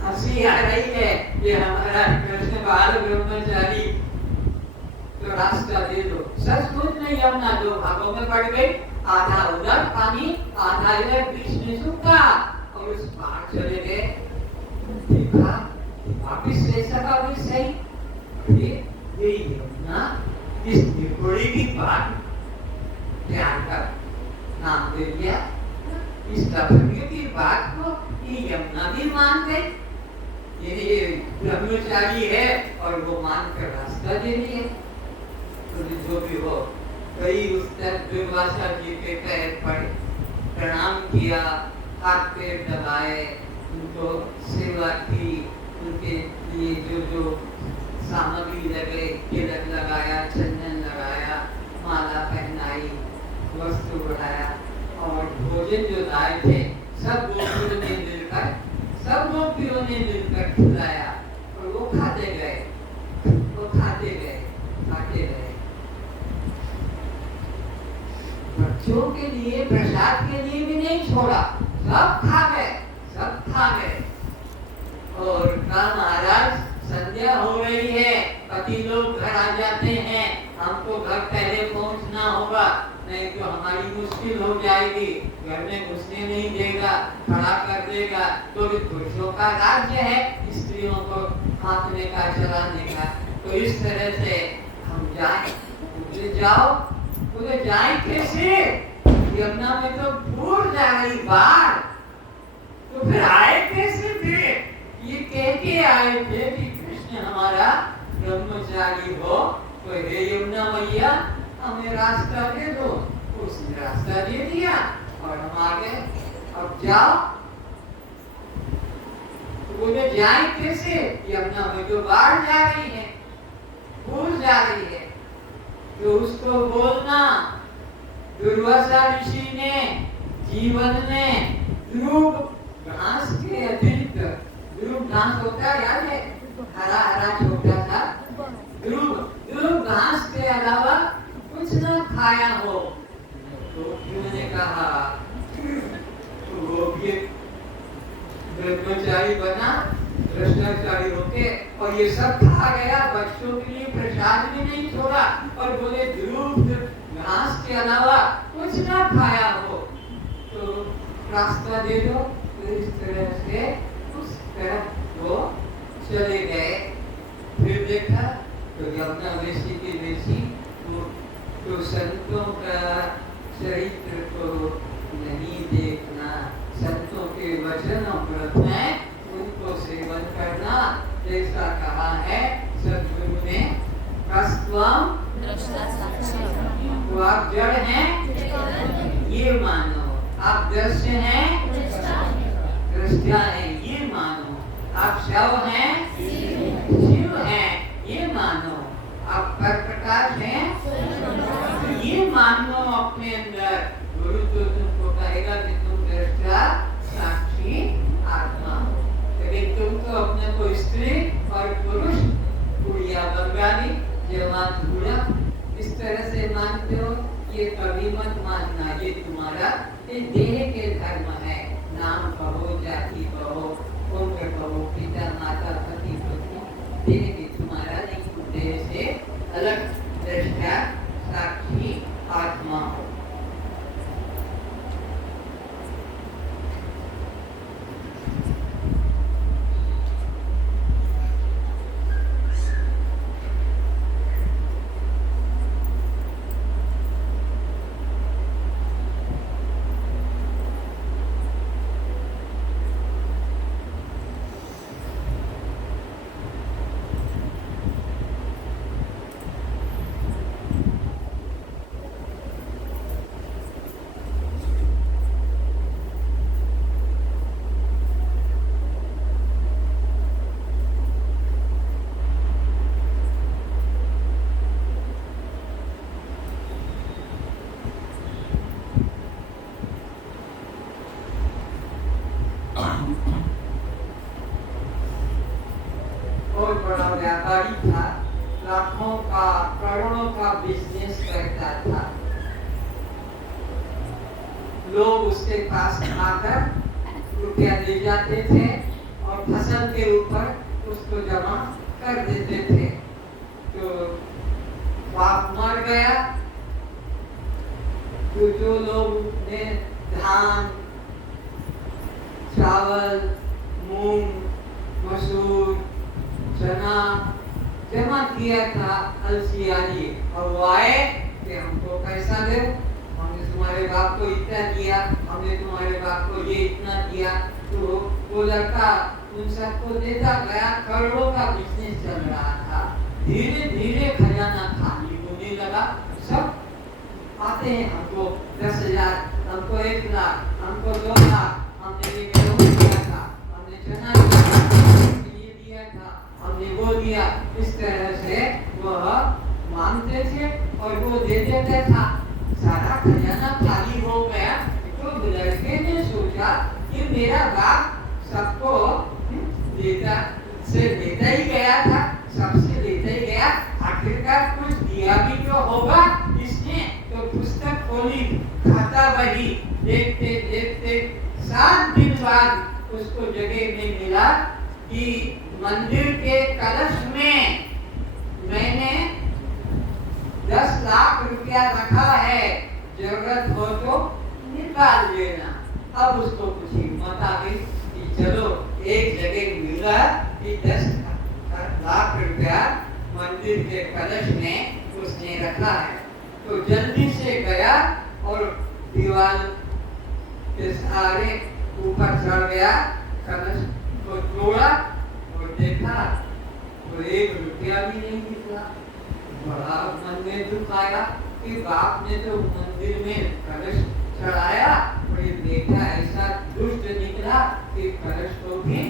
हंसी आ रही है, ये हमारा कृष्ण बाल ब्रह्मचारी, तो रास्ता दे दो। सचमुच में यमुना 2 भागों में पड़ गई, आधा उधर पानी, आधा इधर, बीच में सूखा, और उस पार चले गए। देखा वापिस ऐसा का भी सही, ये यमुना इस घोड़े की बात इस लफड़े की बात को ये यमुना भी मान गई। ये ब्रह्मचारी है और वो मानकर रास्ता दे रही है। तो जो भी हो, कई उस तक दुर्वासा जी के पैर पड़े, प्रणाम किया, हाथ पैर दबाए, उनको सेवा की, उनके लिए जो जो सामग्री लगे, तिलक लगाया, चंदन लगाया, माला पहनाई, वस्त्र बढ़ाया और भोजन जो लाए थे सब गोपियों ने मिलकर खिलाया और वो खाते गए। बच्चों के लिए, प्रसाद के लिए भी नहीं छोड़ा, सब खा गए। और कल महाराज संध्या हो रही है, पति लोग घर आ जाते हैं, हमको घर पहले पहुंचना होगा, नहीं तो हमारी मुश्किल हो जाएगी, घर में घुसने नहीं देगा, खड़ा कर देगा। तो पुरुषों का राज्य है स्त्रियों को हाथने का, चलाने का। तो इस तरह से हम जाए, उधर जाए कैसे? यमुना में तो भूल जा रही बाढ़, तो फिर आए कैसे थे? ये कह के आए थे कि कृष्ण हमारा ब्रह्मचारी हो, तो हे यमुना मैया हमें रास्ता दे दो। उसने रास्ता दे दिया और हम आ गए। अब जाओ, बोले जाए कैसे? यमुना में जो बाढ़ जा रही है, भूल जा रही है, तो उसको बोलना दुर्वासा ऋषि ने जीवन में ध्रुव घास के अतिरिक्त, ध्रुव घास होता है याद है, हरा छोटा सा ध्रुव घास के अलावा कुछ न खाया हो। तो उन्होंने कहा तो वो भी ब्रह्मचारी बना, भ्रष्टाचारी होके, और ये सब खा गया, बच्चों के लिए प्रसाद भी नहीं छोड़ा, और बोले ध्रुव घास के अलावा कुछ न खाया हो तो रास्ता दे दो। तो इस तरह से उस तरफ वो चले गए। फिर देखा तो यमुना वेशी की वेशी तो संतों का चरित्र को नहीं देखना, संतों के वचन अमृत है, उनको सेवन करना, जैसा कहा है सद्गुरु ने, कस्त्वम तो आप जड़ हैं ये मानो, आप दृश्य हैं दृष्टा है ये मानो, आप शव हैं शिव हैं ये मानो, आप प्रकाश हैं ये मानो अपने अंदर। गुरु तो तुमको कहेगा कि तुम दृष्टा साक्षी आत्मा हो, लेकिन तुम तो अपने को स्त्री और पुरुष, गुड़िया बंगाली, जवान बूढ़ा इस तरह से मानते हो। ये कभी मत मानना, ये तुम्हारा देह के धर्म है। नाम कहो, जाति कहो, उम्र कहो, पिता माता पति पत्नी, देह भी तुम्हारा नहीं, तुम देह से अलग दृष्टा साक्षी आत्मा हो। बहुत बड़ा व्यापारी था, लाखों का करोड़ों का बिजनेस करता था। लोग उसके पास आकर रुपया ले जाते थे और फसल के ऊपर उसको जमा कर देते थे। तो बाप मर गया तो जो लोग ने धान, चावल, मूंग, मसूर, चना जमा किया था अलसियारी, और वो आए कि हमको पैसा दे, हम इस तुम्हारे बाप को इतना दिया, हमने तुम्हारे बाप को ये इतना दिया। तो वो लड़का उन सबको देता गया, करोड़ों का बिजनेस चल रहा था। धीरे धीरे खजाना खाली होने लगा। सब आते हैं, हमको 10,000, हमको 1 लाख, हमको 2 लाख, हमने ये गेहूं दिया था, हमने चना दिया था, हमने वो दिया। इस तरह से वह मांगते थे और वो दे देता था। सारा खजाना खाली हो गया। तो लड़के ने सोचा कि मेरा बाप सबको लेता ही गया था, सबसे लेता ही गया, आखिरकार कुछ दिया भी तो होगा इसने। तो पुस्तक खोली, खाता बही, देखते देखते 7 दिन बाद उसको जगह में मिला कि मंदिर के कलश में मैंने 10 लाख रुपया रखा है, जरूरत हो तो निकाल लेना। अब उसको कुछ हिम्मत आ गई कि चलो एक जगह मिला कि 10 लाख रुपया मंदिर के कलश में उसने रखा है। तो जल्दी से गया और दीवार के सहारे ऊपर चढ़ गया, कलश को तोड़ा और देखा तो 1 रुपया भी नहीं निकला। बड़ा मन में दुख आया कि बाप ने तो मंदिर में कलश चढ़ाया और ये देखा ऐसा दुष्ट निकला कि कलश को भी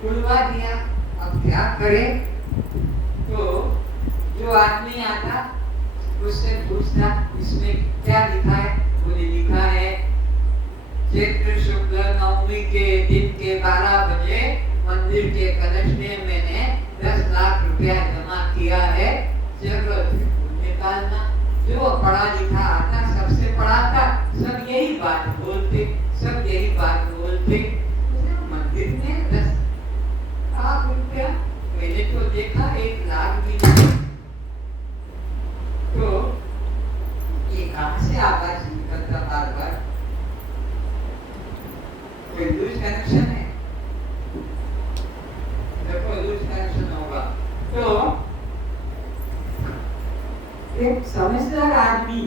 खुलवा दिया। अब क्या करे? तो जो आदमी आता उससे पूछता इसमें क्या लिखा है? बोले लिखा है चैत्र शुक्ल नवमी के दिन के 12 बजे मंदिर के कलश में मैंने 10 लाख रुपया जमा किया है, जरूरत निकालना। जो पढ़ा लिखा आता सबसे पढ़ा था, सब यही बात बोलते, सब यही बात बोलते। मंदिर में 10 लाख रुपया, मैंने तो देखा 1 लाख भी नहीं। तो ये कहाँ से आवाज निकलता बार बार? कोई लूज कनेक्शन है? देखो लूज कनेक्शन होगा। तो एक समझदार आदमी,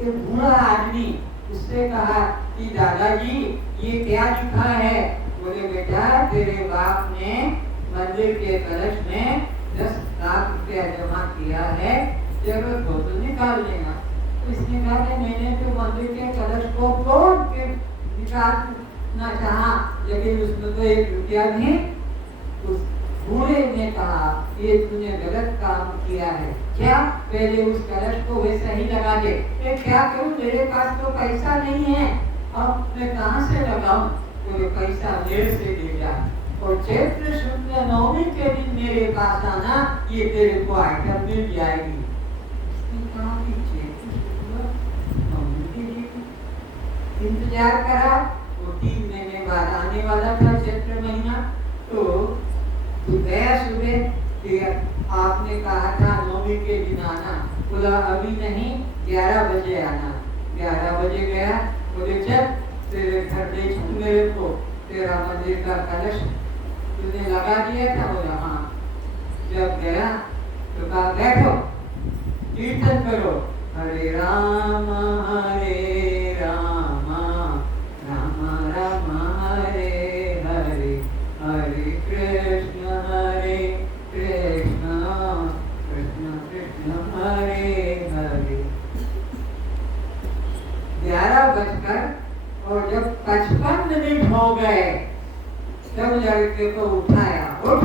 एक बूढ़ा आदमी उससे कहा कि दादाजी ये क्या लिखा है? बोले बेटा तेरे बाप ने मंदिर के कलश में 10 लाख रुपया जमा किया है, जरूरत हो तो निकाल लेना। तो इसने कहा कि मैंने तो मंदिर के कलश को तोड़ के निकालना चाहा, लेकिन उसमें तो 1 रुपया नहीं। उस बूढ़े ने कहा ये तूने गलत काम किया है, क्या पहले उस कलश को वैसा ही लगा दे। क्या करूं, मेरे पास तो पैसा नहीं है, अब मैं कहां से लगाऊं? तो पैसा मेरे से ले जा और चैत्र शुक्ल नवमी के दिन मेरे पास आना, ये तेरे को आइटम मिल जाएगी। इंतजार करा, वो 3 महीने बाद आने वाला था चैत्र महीना। तो गया सुबह, आपने कहा था 9वीं के दिन आना, बोला अभी नहीं 11 बजे आना। 11 बजे गया, बोले चल तेरे घर देखूं मेरे को, तेरा मंदिर का कलश तूने लगा दिया था। बोला हाँ। जब गया तो कहा बैठो कीर्तन करो, हरे राम राम राम हरे हरे, हरे कृष्ण कृष्ण कृष्ण हरे हरे। 11 बजकर और जब 55 मिनट हो गए तब लड़के को उठाया, उठ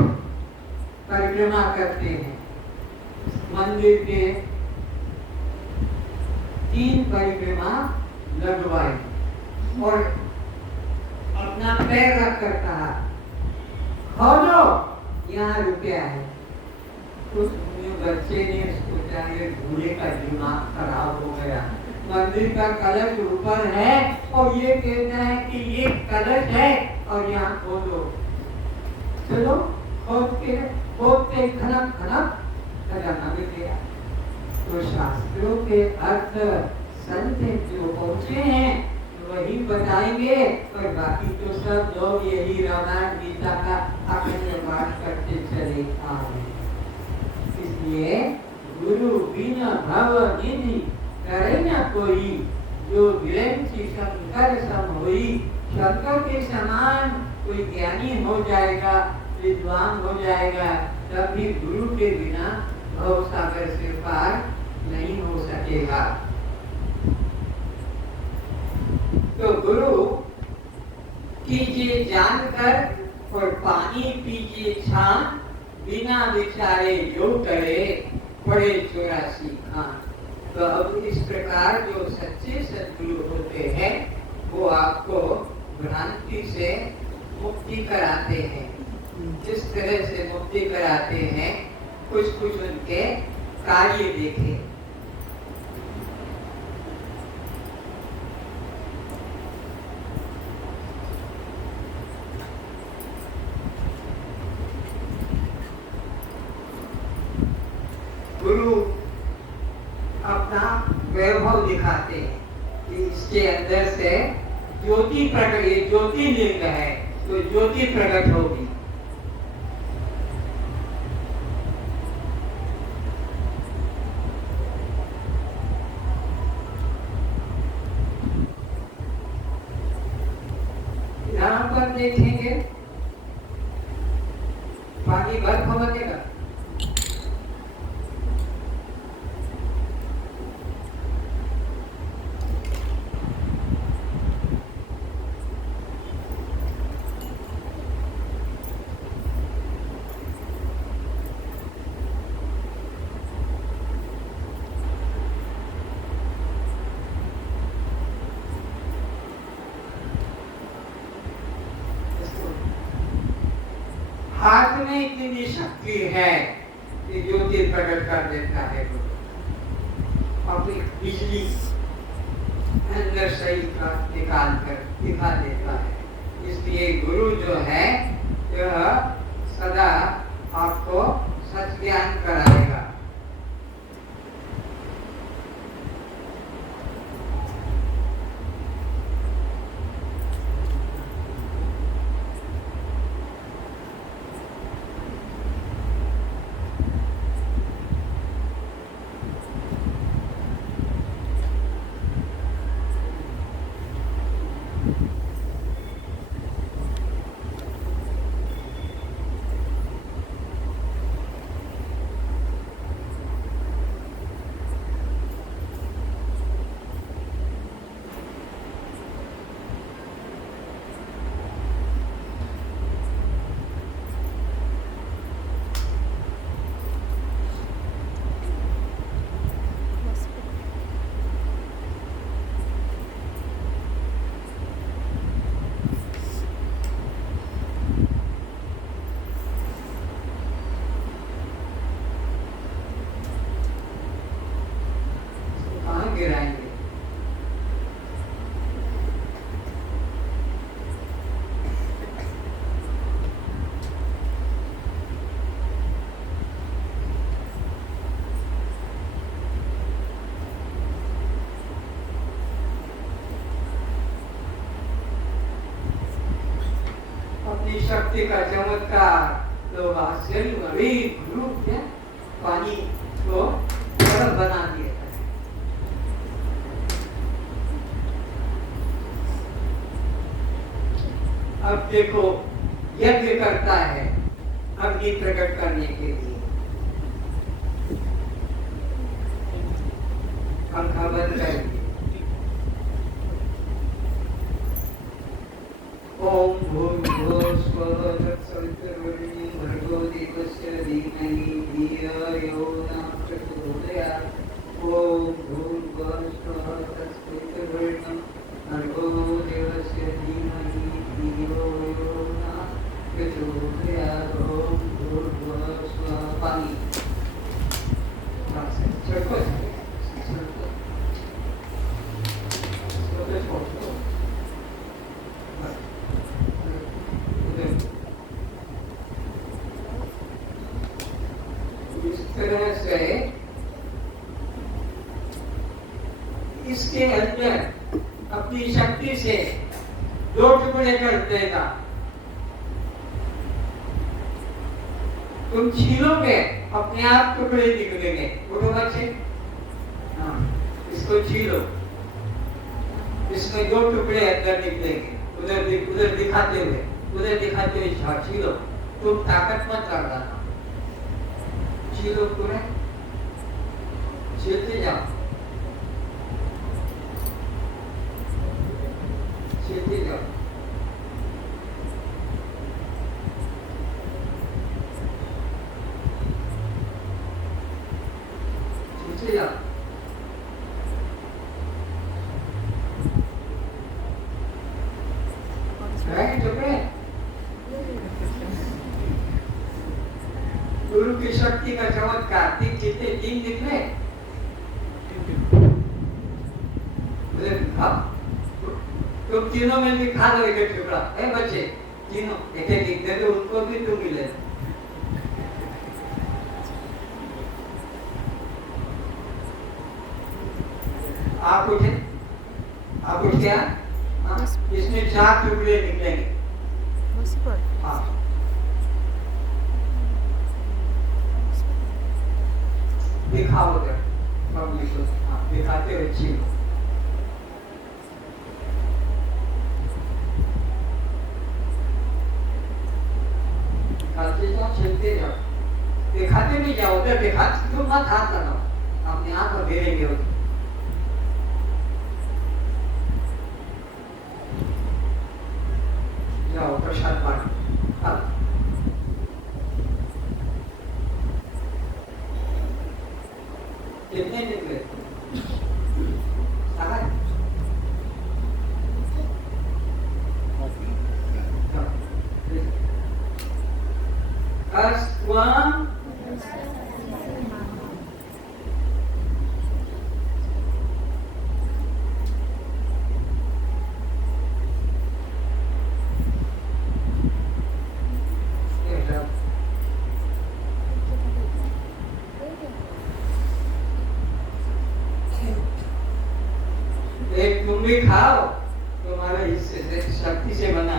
परिक्रमा करते हैं। मंदिर के 3 परिक्रमा लगवाई और अपना पैर रख कर कहा खोलो यहाँ रुपया है। उस बच्चे ने सोचा ये बूढ़े का दिमाग खराब हो गया, मंदिर का कलश ऊपर है और ये कहता है कि ये कलश है और यहाँ खोलो। चलो खोदते खनक खनक खजाना मिल गया। तो शास्त्रों के अर्थ संत जो पहुंचे हैं वही बताएंगे, और बाकी तो सब लोग यही रामायण गीता का अखंड पाठ करते चले आ रहे। इसलिए गुरु बिना भव निधि करे न कोई, जो विलय की शंकर सम हुई, शंकर के समान कोई ज्ञानी हो जाएगा, विद्वान हो जाएगा, तभी गुरु के बिना भव सागर से पार नहीं हो सकेगा। तो गुरु कीजिए जानकर और पानी पीजिए छान, बिना विचारे जो करे पड़े 84 खान। तो अब इस प्रकार जो सच्चे सद्गुरु होते हैं वो आपको भ्रांति से मुक्ति कराते हैं। जिस तरह से मुक्ति कराते हैं, कुछ कुछ उनके कार्य देखे। गुरु अपना वैभव दिखाते हैं कि इसके अंदर से ज्योति प्रकट, ये ज्योति लिंग है तो ज्योति प्रकट होगी। यहाँ पर देखेंगे पानी बर्फ बनेगा, हाथ में इतनी शक्ति है कि ज्योति प्रकट कर देता है। अपनी बिजली अंदर सही का निकाल कर दिखा देता है। इसलिए गुरु जो है यह सदा आपको सच ज्ञान कराएगा। गिराएंगे। अपनी शक्ति का चमत्कार लोग आश्चर्य में, अरे गुरु क्या पानी को बर्फ बना दिया। अब देखो यज्ञ करता है अग्नि प्रकट करने के लिए। पंखा बंद करिए। ओम भूर्भुवः स्वः तत्सवितुर्वरेण्यं भर्गो देवस्य धीमहि धियो यो न प्रचोदयात्। ओम भूर्भुवः स्वः तत्सवितुर्वरेण्यं भर्गो देवस्य धीमहि धियो यो न प्रचोदयात्। ओम भूर्भुवः स्वः पानी छिड़को तरह से इसके अंदर अपनी शक्ति से 2 टुकड़े कर देगा। तुम छीलोगे अपने आप टुकड़े निकलेंगे। उठो बच्चे, हाँ इसको छीलो। इसमें 2 टुकड़े अंदर निकलेंगे, उधर दिखाते हुए छीलो। तुम ताकत मत लगाना, छीलो पूरे, छीलते जाओ, छीलते जाओ। छीलते जाओ। टुकड़े गुरु की शक्ति का चमत्कार, कितने 3 निकले। तुम तीनों में भी खा लो एक टुकड़ा, बच्चे तीनों एक एक दे दो, उनको भी तुम मिले। आप उठे, आप उठ गया। इसमें 4 टुकड़े निकलेंगे। हाँ, दिखाओ उधर, पब्लिक को। हाँ, दिखाते हुए छीलो। दिखाते जाओ, छीलते जाओ, दिखाते भी जाओ, उधर दिखाते तुम मत हाथ लगाओ, अपने हाथ में गिरेंगे उधर। जाओ प्रसाद बांटो। कितने निकले? 7। First one. एक तुम भी खाओ, तुम्हारे हिस्से से शक्ति से बना।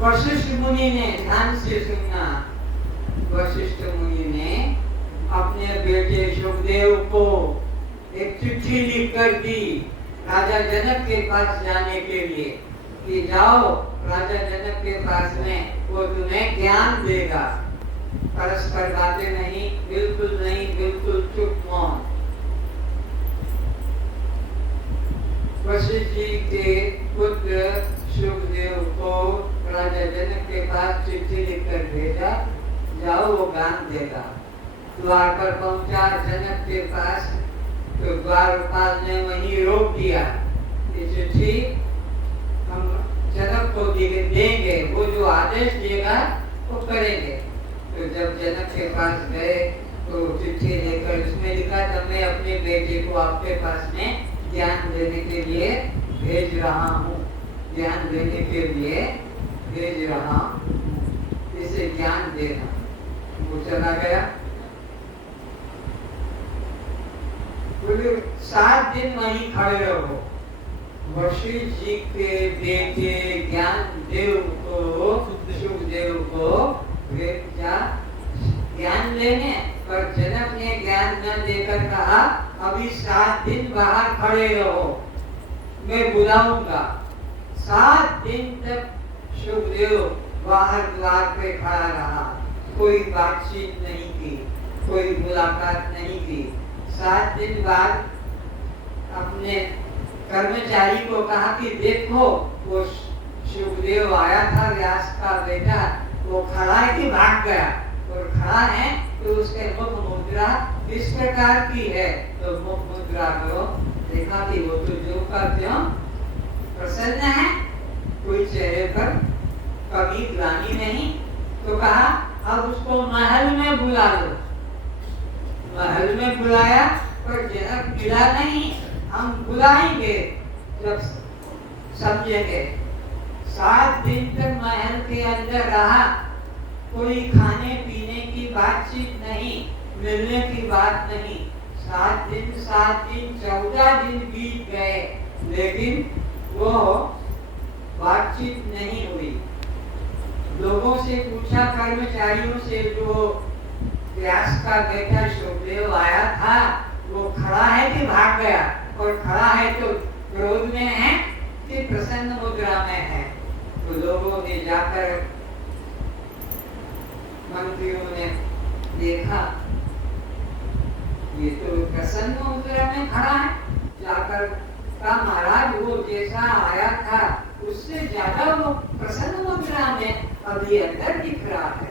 वशिष्ठ मुनि ने, ध्यान से सुनना, वशिष्ठ मुनि ने अपने बेटे सुखदेव को एक चिट्ठी लिख कर दी राजा जनक के पास जाने के लिए कि जाओ राजा जनक के पास में, वो तुम्हें ज्ञान देगा। परस्पर बातें नहीं, बिल्कुल नहीं, बिल्कुल चुप मौन। वशिष्ठ जी के पुत्र सुखदेव को राजा जनक के पास चिट्ठी लिखकर भेजा, जाओ वो ज्ञान देगा। द्वार पर पहुंचा जनक के पास, तो द्वारपाल ने वहीं रोक दिया। ये चिट्ठी हम जनक को देंगे, वो जो आदेश देगा वो करेंगे। तो जब जनक के पास गए तो चिट्ठी लेकर उसमें लिखा था, मैं अपने बेटे को आपके पास में ज्ञान देने के लिए भेज रहा हूँ, ज्ञान देने के लिए भेज रहा हूँ, इसे ज्ञान देना। वो चला गया। बोले 7 दिन वहीं खड़े रहो। वशिष्ठ जी के बेटे ज्ञानदेव को, सुखदेव को भेजा ज्ञान लेने, पर जनक ने ज्ञान न देकर कहा अभी 7 दिन बाहर खड़े रहो, मैं बुलाऊंगा। 7 दिन तक सुखदेव बाहर द्वार पे खड़ा रहा, कोई बातचीत नहीं की, कोई मुलाकात नहीं की। 7 दिन बाद अपने कर्मचारी को कहा कि देखो वो सुखदेव आया था, व्यास का बेटा, वो खड़ा है कि भाग गया, और खड़ा है तो उसके मुख मुद्रा इस प्रकार की है। तो मुख मुद्रा को देखा कि वो तो जो का त्यों प्रसन्न है, कोई चेहरे पर कभी ग्लानि नहीं। तो कहा अब उसको महल में बुला लो। महल में बुलाया, पर जनक मिला नहीं। हम बुलाएंगे जब समझेंगे। 7 दिन तक महल के अंदर रहा, कोई खाने पीने की बातचीत नहीं, मिलने की बात नहीं। 7 दिन 14 दिन बीत गए, लेकिन वो बातचीत नहीं हुई। लोगों से पूछा, कर्मचारियों से, जो व्यास का बेटा शुभदेव आया था वो खड़ा है कि भाग गया, और खड़ा है तो क्रोध में है कि प्रसन्न मुद्रा में है। तो लोगों ने जाकर, मंत्रियों ने देखा ये तो प्रसन्न मुद्रा में खड़ा है, जाकर कहा महाराज वो जैसा आया था उससे ज्यादा वो प्रसन्न मुद्रा में अभी अंदर दिख रहा है।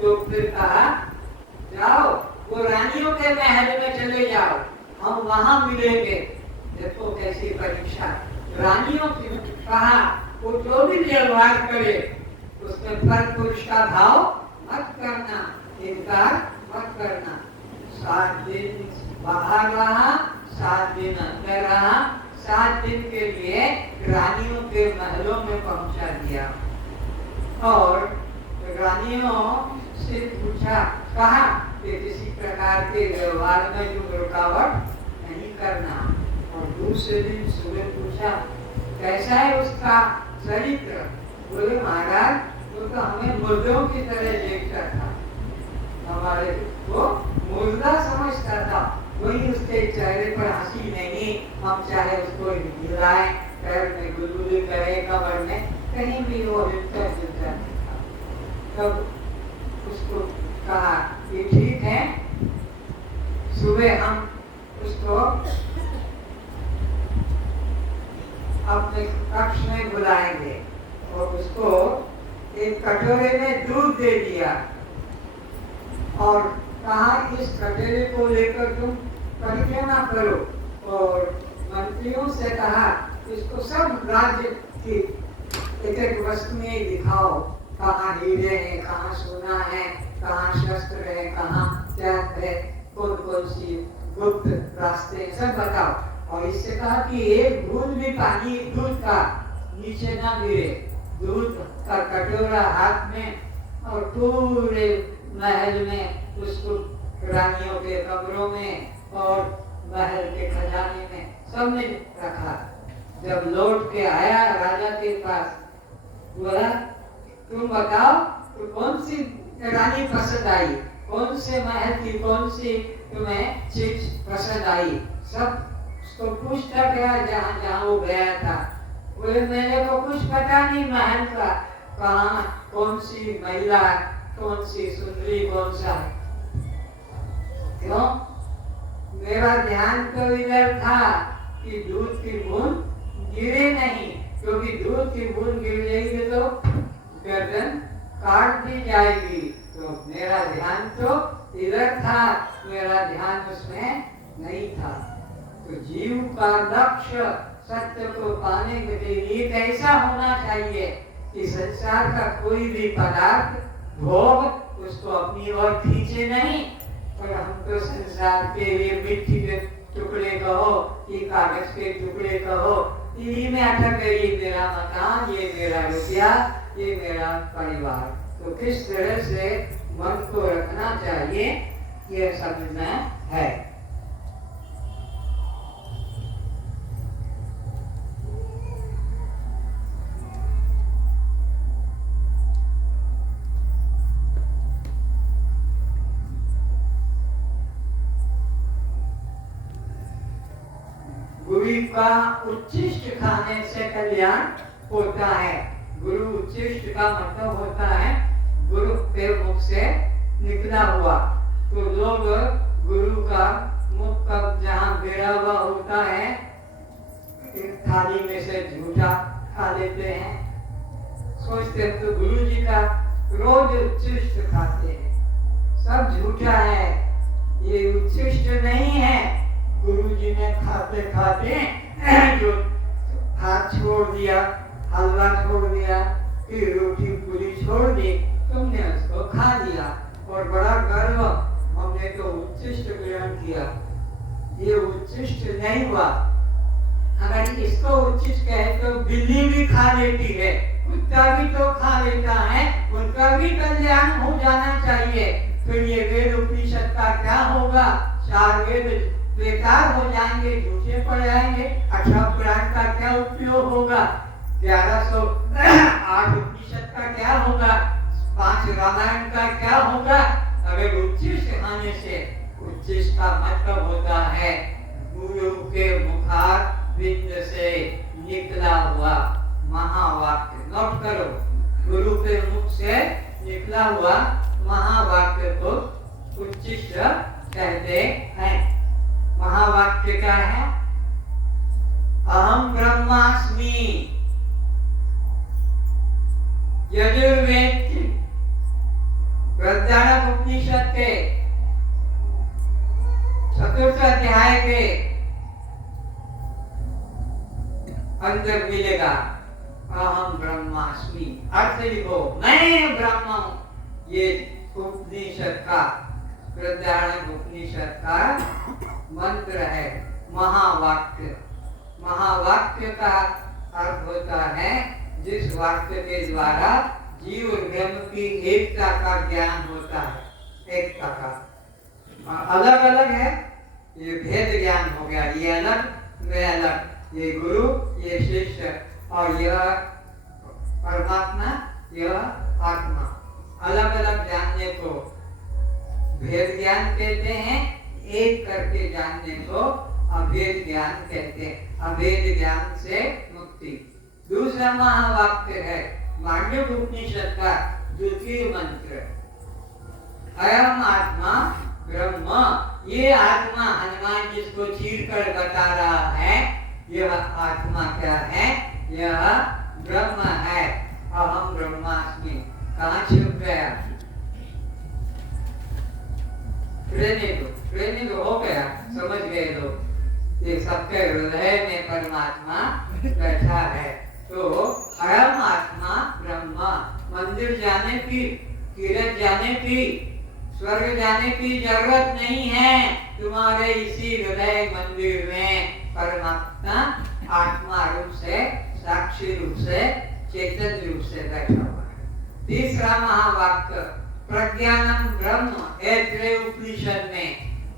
तो फिर कहा जाओ वो रानियों के महल में चले जाओ, हम वहां मिलेंगे। देखो कैसी परीक्षा। रानियों की कहा वो जो भी व्यवहार करे उसमें पर पुरुष का भाव मत करना, इनकार मत करना। 7 दिन बाहर रहा, 7 दिन अंदर रहा, 7 दिन के लिए रानियों के महलों में पहुंचा दिया। और रानियों से पूछा, कहा कि किसी प्रकार के व्यवहार में जो रुकावट नहीं करना। और दूसरे दिन सुबह पूछा कैसा है उसका चरित्र। बोले महाराज वो तो हमें मुर्दों की तरह देखता था, हमारे वो मुर्दा समझता था, वही उसके चेहरे पर हंसी नहीं, हम चाहे उसको हिलाएं, पैर में गुलगुली करे, कमर में कहीं भी वो हिलता जुलता था। तब उसको कहा कि ठीक है, सुबह हम उसको अपने कक्ष में बुलाएंगे। और उसको एक कटोरे में दूध दे दिया और कहा इस कटोरे को लेकर तुम परिक्रमा करो। और मंत्रियों से कहा इसको सब राज्य की एक एक वस्तुएं दिखाओ, कहाँ हीरे हैं, कहाँ सोना है, कहाँ शस्त्र है, कहाँ चैन है, कौन कौन सी गुप्त रास्ते, सब बताओ। और इससे कहा कि एक बूंद भी पानी दूध का नीचे ना गिरे। दूध का कटोरा हाथ में और पूरे महल में उसको रानियों के कमरों में और महल के खजाने में सबने रखा। जब लौट के आया राजा के पास, बोला तुम बताओ तो कौन सी रानी पसंद आई, कौन से महल की कौन सी तुम्हें चीज पसंद आई। सब उसको पूछता गया जहाँ जहाँ वो गया था। बोले मेरे को कुछ पता नहीं महल का, कहाँ कौन सी महिला, कौन सी सुंदरी, कौन सा। क्यों? मेरा ध्यान तो इधर था कि दूध की बूंद गिरे नहीं, क्योंकि दूध की बूंद गिर जाएगी तो गर्दन काट दी जाएगी। तो मेरा ध्यान तो इधर था, मेरा ध्यान उसमें नहीं था। तो जीव का लक्ष्य सत्य को पाने के लिए कैसा होना चाहिए कि संसार का कोई भी पदार्थ, भोग उसको अपनी ओर खींचे नहीं। और हम तो संसार के लिए मिट्टी के टुकड़े कहो, ये कागज के टुकड़े कहो, इन्हीं में अटक गई। ये मेरा मकान, ये मेरा रुपया, ये मेरा परिवार। तो किस तरह से मन को रखना चाहिए ये समझना है। गुरु का उच्चिष्ट खाने से कल्याण होता है। गुरु उच्चिष्ट का मतलब होता है गुरु के मुख से निकला हुआ। तो लोग गुरु का मुख का जहाँ गिरा हुआ होता है, थाली में से झूठा खा लेते हैं, सोचते हैं तो गुरु जी का रोज उच्चिष्ट खाते हैं, सब झूठा है, ये उच्चिष्ट नहीं है। गुरु जी ने खाते खाते जो हाथ छोड़ दिया, हलवा छोड़ दिया, फिर रोटी पूरी छोड़ दी, तुमने उसको खा लिया और बड़ा गर्व, हमने तो उच्चिष्ट ग्रहण किया। ये उच्चिष्ट नहीं हुआ। अगर इसको उच्चिष्ट कहे तो बिल्ली भी खा लेती है, कुत्ता भी तो खा लेता है, उनका भी कल्याण हो जाना चाहिए। फिर ये वेद उपनिषद का क्या होगा? 4 वेद बेकार हो जाएंगे, झूठे पड़ जाएंगे। 18 पुराण का क्या उपयोग होगा? 1108 उपनिषद का क्या होगा, 5 रामायण का क्या होगा? अगर उच्चिष्ट आने से, उच्चिष्ट का मतलब होता है गुरु के मुखार बिंद से निकला हुआ महावाक्य। नोट करो, गुरु के मुख से निकला हुआ महावाक्य को उच्चिष्ट कहते हैं। महावाक्य क्या है? अहम ब्रह्मास्मि। यजुर्वेद बृहदारण्यक उपनिषद के 4th अध्याय के अंदर मिलेगा अहम ब्रह्मास्मि। अर्थ लिखो, मैं ब्रह्म हूं। ये उपनिषद का, बृहदारण्यक उपनिषद का मंत्र है, महावाक्य। महावाक्य का अर्थ होता है जिस वाक्य के द्वारा जीव और ब्रह्म की एकता का ज्ञान होता है। एकता का अलग अलग है, ये भेद ज्ञान हो गया, ये अलग वे अलग, ये गुरु ये शिष्य, और यह परमात्मा यह आत्मा। अलग अलग जानने को भेद ज्ञान कहते हैं, एक करके जानने को अभेद ज्ञान कहते हैं। अभेद ज्ञान से मुक्ति। दूसरा महावाक्य है मांडव्य उपनिषद का 2य मंत्र, अयम आत्मा ब्रह्म। ये आत्मा हनुमान जिसको चीर कर बता रहा है, यह आत्मा क्या है? यह ब्रह्म है। अहम ब्रह्मास्मि। कहाँ छुप गया? ट्रेनिंग हो गया, समझ गए लोग। ये सबके हृदय में परमात्मा बैठा है। तो अयम आत्मा ब्रह्म। मंदिर जाने की, तीर्थ जाने की, स्वर्ग जाने की जरूरत नहीं है। तुम्हारे इसी हृदय मंदिर में परमात्मा आत्मा रूप से, साक्षी रूप से, चेतन रूप से बैठा हुआ है। तीसरा महावाक्य प्रज्ञानम ब्रह्म। उपनिषद में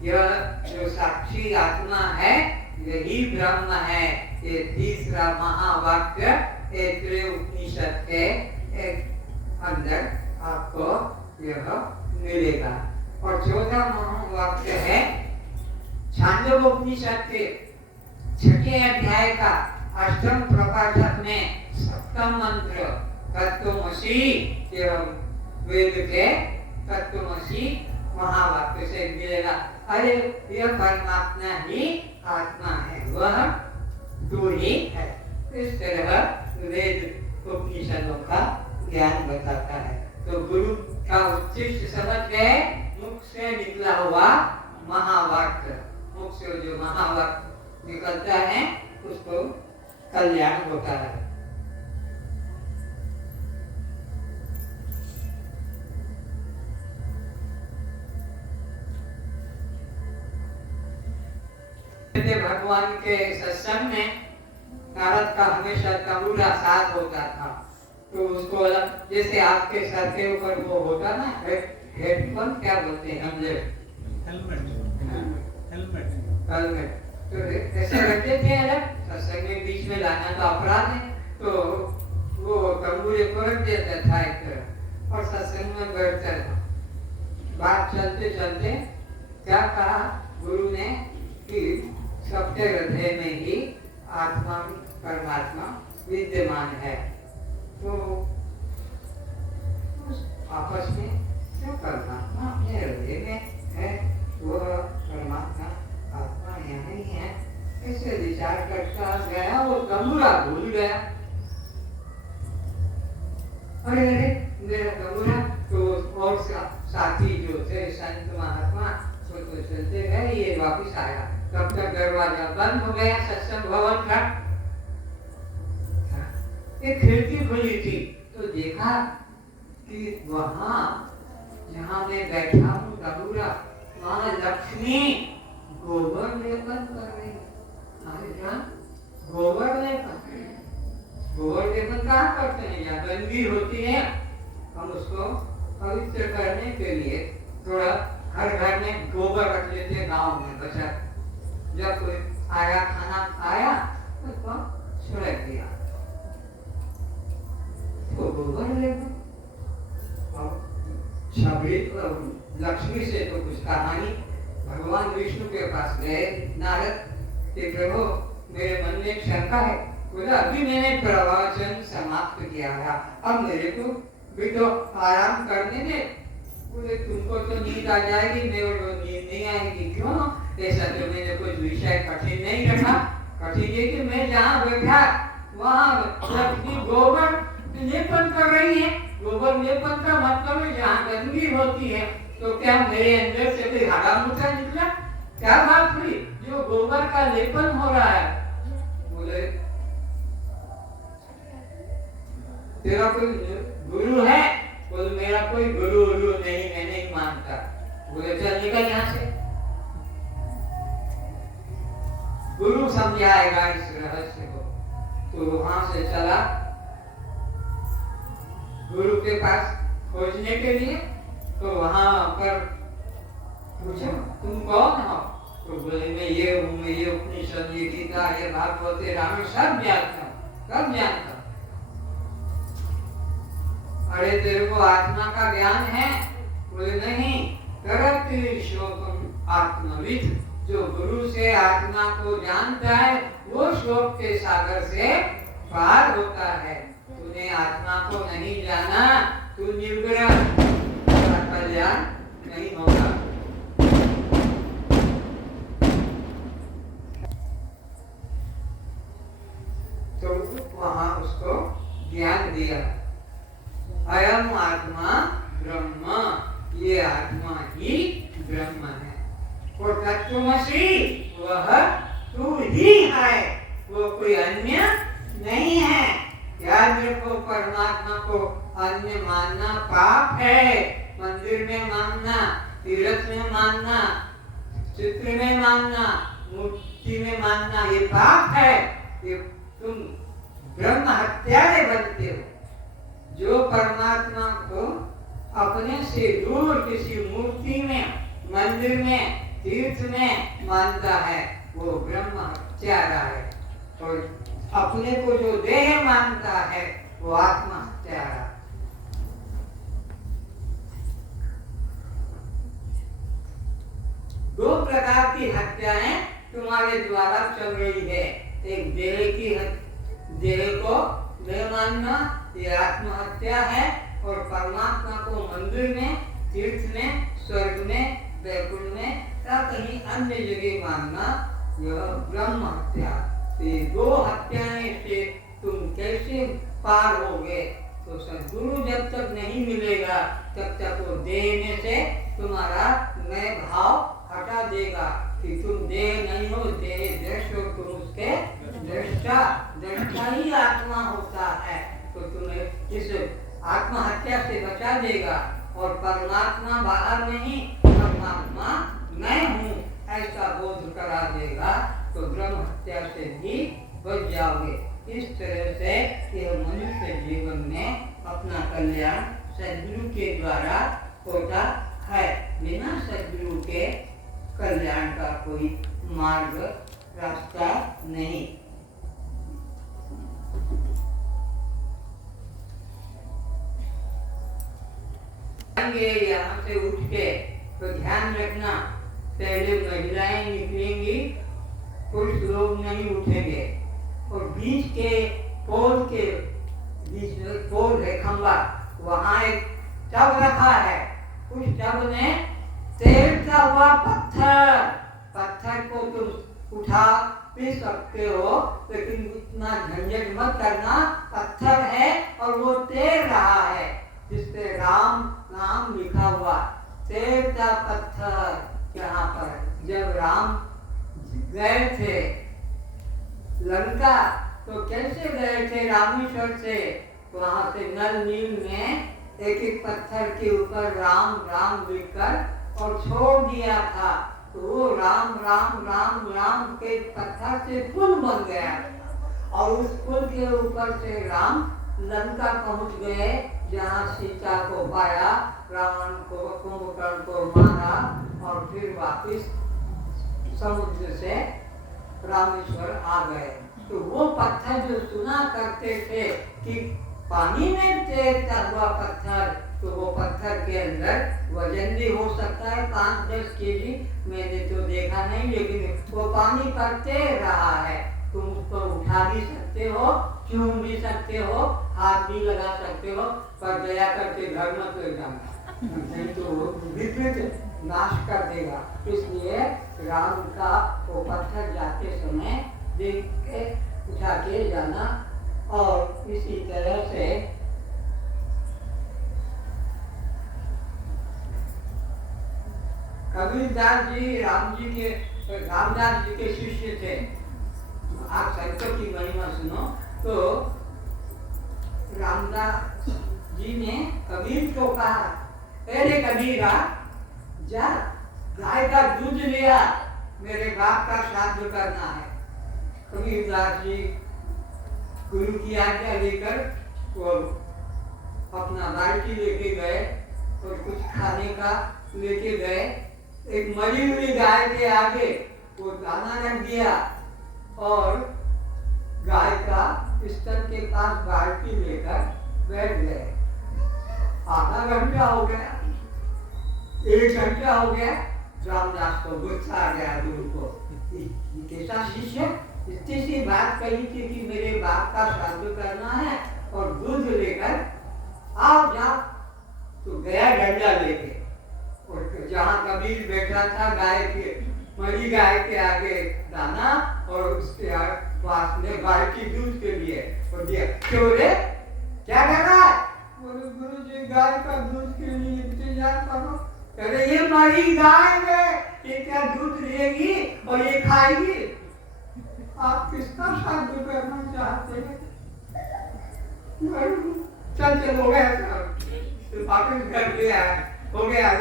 यह जो साक्षी आत्मा है यही ब्रह्म है। ये तीसरा महावाक्य उपनिषद के अंदर आपको यह मिलेगा। और चौथा महावाक्य है छांदोग्योपनिषद के 6ठे अध्याय का 8म प्रकाशक में 7म मंत्र तत्त्वमसि। वेद के तत्त्वमसि महावाक्य से मिलेगा। अरे यह परमात्मा ही आत्मा है, वह दो ही है। इस तरह वेद उपनिषदों का ज्ञान बताता है। तो गुरु का उच्चिष्ट समझ गए, मुख से निकला हुआ महावाक्य। मुख से जो महावाक्य निकलता है उसको कल्याण होता है। भगवान के सत्संग में नारद का हमेशा तंबूरा साथ होता था। तो उसको अलग, जैसे आपके सर के ऊपर वो होता ना हेडफोन, क्या बोलते हैं हम लोग, हेलमेट। तो ऐसे रखते थे अलग। सत्संग में बीच में लाना तो अपराध है, तो वो तंबूरे को रख देता था एक तरफ और सत्संग में बैठता था। बात चलते चलते क्या कहा गुरु ने कि सबके हृदय में ही आत्मा परमात्मा विद्यमान है। तो आपस में जो परमात्मा अपने हृदय में है, वह परमात्मा आत्मा यहाँ ही है, ऐसे विचार करता गया। वो तंबूरा भूल गया। अरे मेरा तंबूरा। तो और साथी जो थे संत महात्मा तो चलते गए, ये वापिस आया। तब तक दरवाजा बंद हो गया सत्संग भवन का। एक खिड़की खुली थी तो देखा कि वहां जहां मैं बैठा हूँ तंबूरा, वहां लक्ष्मी गोबर लेपन कर रही। गोबर लेपन कहाँ करते हैं? या गंदगी होती है, हम उसको पवित्र करने के लिए थोड़ा हर घर में गोबर रख लेते गांव में बचा। जब कोई आया खाना खाया तो छिड़क दिया। तो गोबर ले लो। और छबरी लक्ष्मी से तो कुछ कहानी, भगवान विष्णु के पास गए नारद कि प्रभु मेरे मन में एक शंका है, बोला अभी मैंने प्रवचन समाप्त किया था, अब मेरे को भी तो आराम करने दे। बोले तुमको तो नींद आ जाएगी, मेरे को नींद नहीं आएगी। क्यों? ऐसा तो मैंने कुछ विषय कठिन नहीं रखा। कठिन ये कि मैं जहाँ बैठा वहाँ लक्ष्मी गोबर लेपन कर रही है। गोबर लेपन का मतलब है जहाँ गंदगी होती है, तो क्या मेरे अंदर से कोई हरा मूठा निकला? क्या बात हुई जो गोबर का लेपन हो रहा है? बोले तेरा कोई गुरु है? बोले मेरा कोई गुरु नहीं, मैं नहीं मानता। बोले चल निकल यहाँ से, गुरु समझाएगा इस रहस्य को। तो वहां से चला गुरु के पास खोजने के लिए। तो वहां पर पूछा तुम कौन हो? तो बोले मैं ये हूँ, मैं ये उपनिषद, ये गीता, ये भागवत, ये रामायण सब जानता हूँ, सब जानता हूँ। अरे तेरे को आत्मा का ज्ञान है? बोले नहीं। तरत शोकम आत्मविद, जो गुरु से आत्मा को जानता है वो शोक के सागर से पार होता है। तूने आत्मा को नहीं जाना, तू निर्ग्रह, कल्याण नहीं होगा। तो वहां उसको ज्ञान दिया, अयम आत्मा ब्रह्म, ये आत्मा ही ब्रह्म है। और तत्वमसि वह तू ही है, वो कोई अन्य नहीं है। याद रखो, परमात्मा को अन्य मानना पाप है। मंदिर में मानना, तीर्थ में मानना, चित्र में मानना, मूर्ति में मानना, ये पाप है। ये तुम ब्रह्म हत्यारे बनते हो। जो परमात्मा को अपने से दूर किसी मूर्ति में, मंदिर में, तीर्थ में मानता है वो ब्रह्म हत्यारा है। और अपने को जो देह मानता है वो आत्मा हत्यारा। दो प्रकार की हत्याएं तुम्हारे द्वारा चल रही है। एक देह की, देह को देह मानना, ये आत्महत्या है। और परमात्मा को मंदिर में, तीर्थ में, स्वर्ग में, वैकुंठ में या कहीं अन्य जगह मानना, यह ब्रह्म हत्या। ये दो हत्याएं से तुम कैसे पार होगे? तो सद्गुरु जब तक नहीं मिलेगा तब तक वो देह में से तुम्हारा मैं भाव हटा देगा कि तुम देह नहीं हो, देह दृश्य हो, तुम उसके दृष्टा, दृष्टा ही आत्मा होता है। तो तुम्हें इस आत्महत्या से बचा देगा। और परमात्मा बाहर नहीं, परमात्मा मैं हूँ ऐसा बोध करा देगा, तो ब्रह्म हत्या से भी बच जाओगे। इस तरह से यह मनुष्य जीवन में अपना कल्याण सद्गुरु के द्वारा होता है। बिना सद्गुरु के कल्याण का कोई मार्ग, रास्ता नहीं। यहाँ से उठ के तो ध्यान रखना, पहले महिलाएं निकलेंगी, पुरुष लोग नहीं उठेंगे। और बीच के पोल के बीच में पोल है, खंबा, वहाँ एक टब रखा है। उस टब में तैरता हुआ पत्थर को तुम उठा पी सकते हो, लेकिन इतना झंझट मत करना। पत्थर है और वो तैर रहा है, जिसपे राम नाम लिखा हुआ, तैरता पत्थर। यहाँ पर जब राम गए थे लंका, तो कैसे गए थे? रामेश्वर से। वहां से नल नील में एक एक पत्थर के ऊपर राम राम लिखकर और छोड़ दिया था। तो वो राम राम राम राम के पत्थर से पुल बन गया, और उस पुल के ऊपर से राम लंका पहुंच गए, जहाँ सीता को पाया, रावण को, कुंभकर्ण को मारा, और फिर वापिस समुद्र से रामेश्वर आ गए। तो वो पत्थर जो सुना करते थे कि पानी में तैरता हुआ पत्थर, तो वो पत्थर के अंदर वजन भी हो सकता है 5-10 केजी। मैंने तो देखा नहीं, लेकिन वो पानी पर तैर रहा है। तुम उसको उठा भी सकते हो, चूम भी सकते हो, हाथ भी लगा सकते हो, पर दया करके घर मत ले जाना, नहीं तो वो विपरीत नाश कर देगा। इसलिए राम का वो पत्थर जाते समय देख के उठा के जाना। और इसी तरह से कबीरदास जी रामदास जी के शिष्य थे। आप संतों की महिमा सुनो तो रामदास जी ने कबीर को कहा, अरे कबीरा, जा गाय का दूध लिया, मेरे बाप का श्राद्ध करना है। कबीरदास जी गुरु की आज्ञा लेकर वो अपना बाल्टी लेके गए और कुछ खाने का लेके गए। एक मरी हुई गाय के आगे वो दाना रख दिया और गाय का स्तर के पास बाल्टी लेकर बैठ गए। आधा घंटा हो गया, 1 घंटा हो गया, रामदास को गुस्सा आ गया गुरु को। कैसा शिष्य, इतनी सी बात कही थी कि मेरे बाप का श्राद्ध करना है और दूध लेकर आओ जा। तो गया डंडा लेके, और जहाँ कबीर बैठा था गाय के, मरी गाय के आगे दाना और उसके पास में बाल्टी दूध के लिए और दिया। क्यों रे, क्या कर रहा है? बोले गुरु जी गाय का दूध के लिए इंतजार करो। अरे ये मरी गाय है, ये क्या दूध देगी और ये खाएगी? आप किसका श्राद्ध करना चाहते हैं? चल हो गया तो वापस घर गया, हो गया।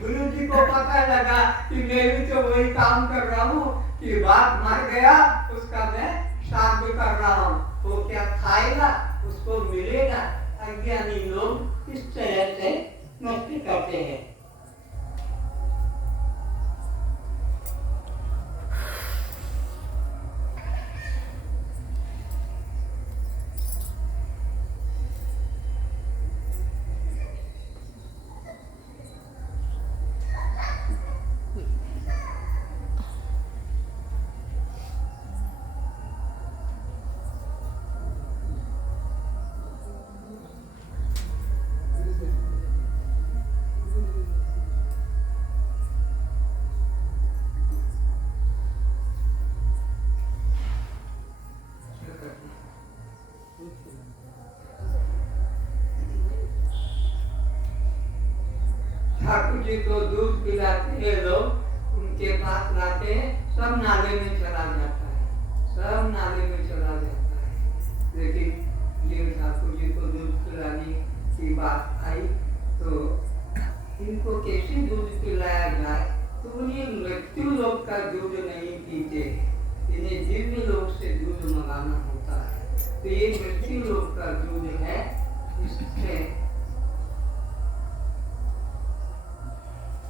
गुरु जी को पता लगा कि मैं भी तो वही काम कर रहा हूँ कि बाप मर गया, उसका मैं श्राद्ध कर रहा हूँ, वो क्या खाएगा, उसको मिलेगा। अज्ञानी लोग इस तरह से मस्ती करते हैं। ठाकुर जी को दूध पिलाते हैं लोग, उनके पास लाते हैं, सब नाले में चला जाता है, सब नाले में चला जाता है। लेकिन ये ठाकुर जी को दूध पिलाने की बात आई तो इनको कैसे दूध पिलाया जाए? तो ये मृत्यु लोग का दूध नहीं पीते, इन्हें दिव्य लोग से दूध मंगाना होता है। तो ये मृत्यु लोग का दूध है, इससे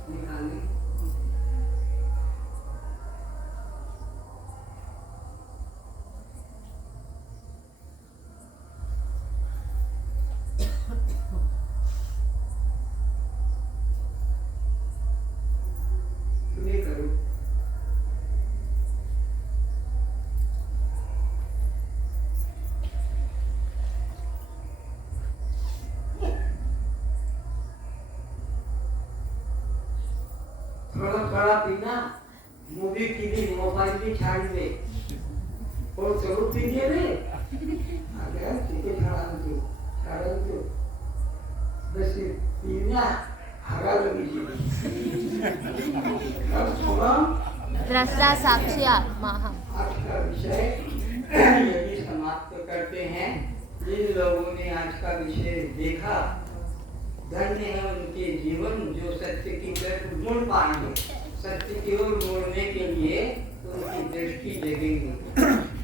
निकालने करो। थोड़ा पीना, मूवी की भी, मोबाइल भी छाड़ दे और जरूर पीजिए रे। अगर ठीक छाड़ा तो बस पीना हरा लगी अब सुना द्रष्टा साक्षी आत्मा हम। आज का विषय यही समाप्त करते हैं। जिन लोगों ने आज का विषय देखा, धन्य है उनके जीवन जो सत्य की तरफ मुड़ पाएंगे। सत्य की ओर मुड़ने के लिए उनकी दृष्टि जगेगी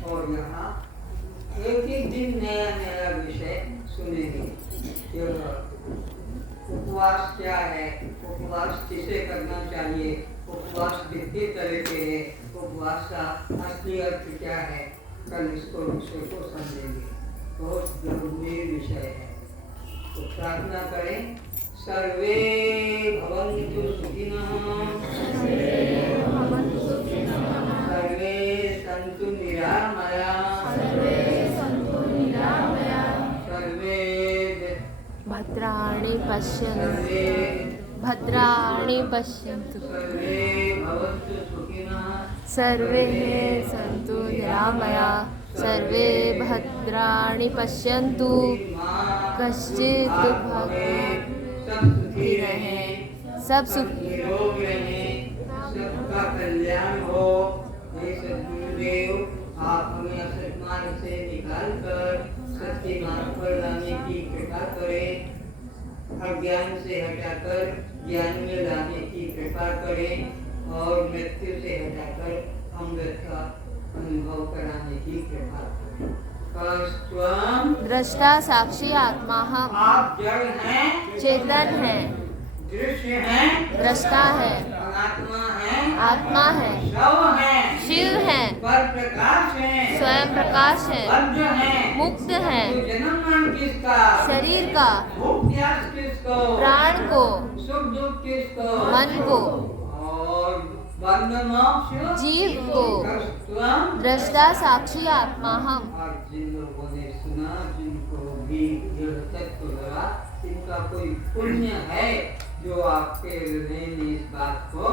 और यहाँ एक दिन नया विषय सुनेंगे। उपवास क्या है, उपवास किसे करना चाहिए, उपवास कितने तरह के है, उपवास का असली अर्थ क्या है, कल इसको विषय को समझेंगे। बहुत गंभीर विषय है। तो प्रार्थना करें, सर्वे भवन्तु सुखिनः, सर्वे सन्तु निरामयाः, सर्वे भद्राणि पश्यन्तु सर्वे भद्राणि पश्यन्तु सर्वे भवन्तु सुखिनः, सर्वे सन्तु निरामयाः सर्वे भद्राणि पश्यन्तु कश्चित् दुर्भाग्यं सब सुखी रहे, सब सब सुख निरोग रहे, सबका कल्याण हो। हे सद्गुरुदेव, आप हमें असत मार्ग से निकाल कर सत्य मार्ग पर लाने की कृपा करें, अज्ञान से हटाकर ज्ञान में लाने की कृपा करें और मृत्यु से हटाकर अमृत का अनुभव कराने की कृपा करें। स्वयं दृष्टा साक्षी आत्मा हम आप जड़ हैं, चेतन है, दृश्य हैं, दृष्टा है, अनात्मा हैं, आत्मा है, शव हैं, शिव है, पर प्रकाश हैं, स्वयं प्रकाश है, बद्ध हैं, मुक्त है, तो जन्म मरण किसका, शरीर का, भूख प्यास किसको, प्राण को, सुख दुख किसको, मन को, और बंध मोक्ष जीव को। स्वयं दृष्टा साक्षी आत्मा हम। और जिन लोगों ने सुना, जिनको भी दृढ़ तत्व लगा, इनका कोई पुण्य है जो आपके हृदय ने इस बात को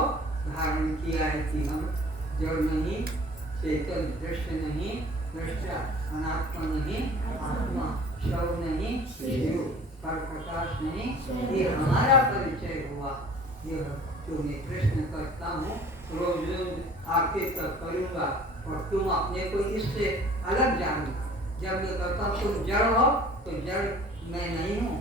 धारण किया है कि हम जड़ नहीं, चेतन, दृश्य नहीं, दृष्टा, अनात्मा नहीं, आत्मा, शव नहीं, जीव, पर प्रकाश नहीं, ये हमारा परिचय हुआ। यह जो मैं प्रश्न करता हूँ रोज आपके तक करूँगा और तुम अपने को इससे अलग जानना। जब मैं कहता हूँ तुम जड़ हो, तो जड़ मैं नहीं हूँ,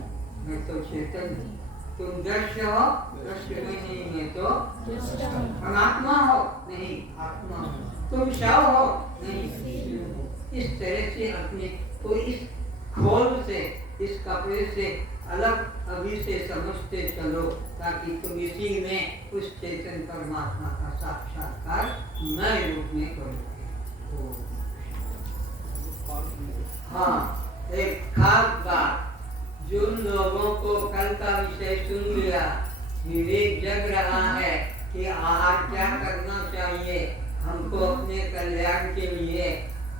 मैं तो चेतन हूँ। तुम दृश्य हो, दृश्य में नहीं, मैं तो अनात्मा हो, नहीं आत्मा हो। तुम शव हो, नहीं शिव हो। इस तरह से अपने को इस खोल से, इस कपड़े से अलग अभी से समझते चलो, ताकि तुम इसी में उस चेतन परमात्मा का साक्षात्कार नए रूप में करोगे। हाँ, एक खास बात, जिन लोगों को कल का विषय सुन लिया, विवेक जग रहा है कि आहार क्या करना चाहिए, हमको अपने कल्याण के लिए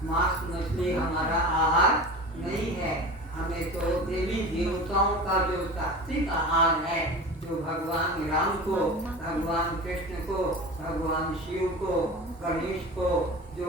मांस मछली हमारा आहार नहीं है। हमें तो देवी देवताओं का जो सात्विक आहार है, जो भगवान राम को, भगवान कृष्ण को, भगवान शिव को, गणेश को, जो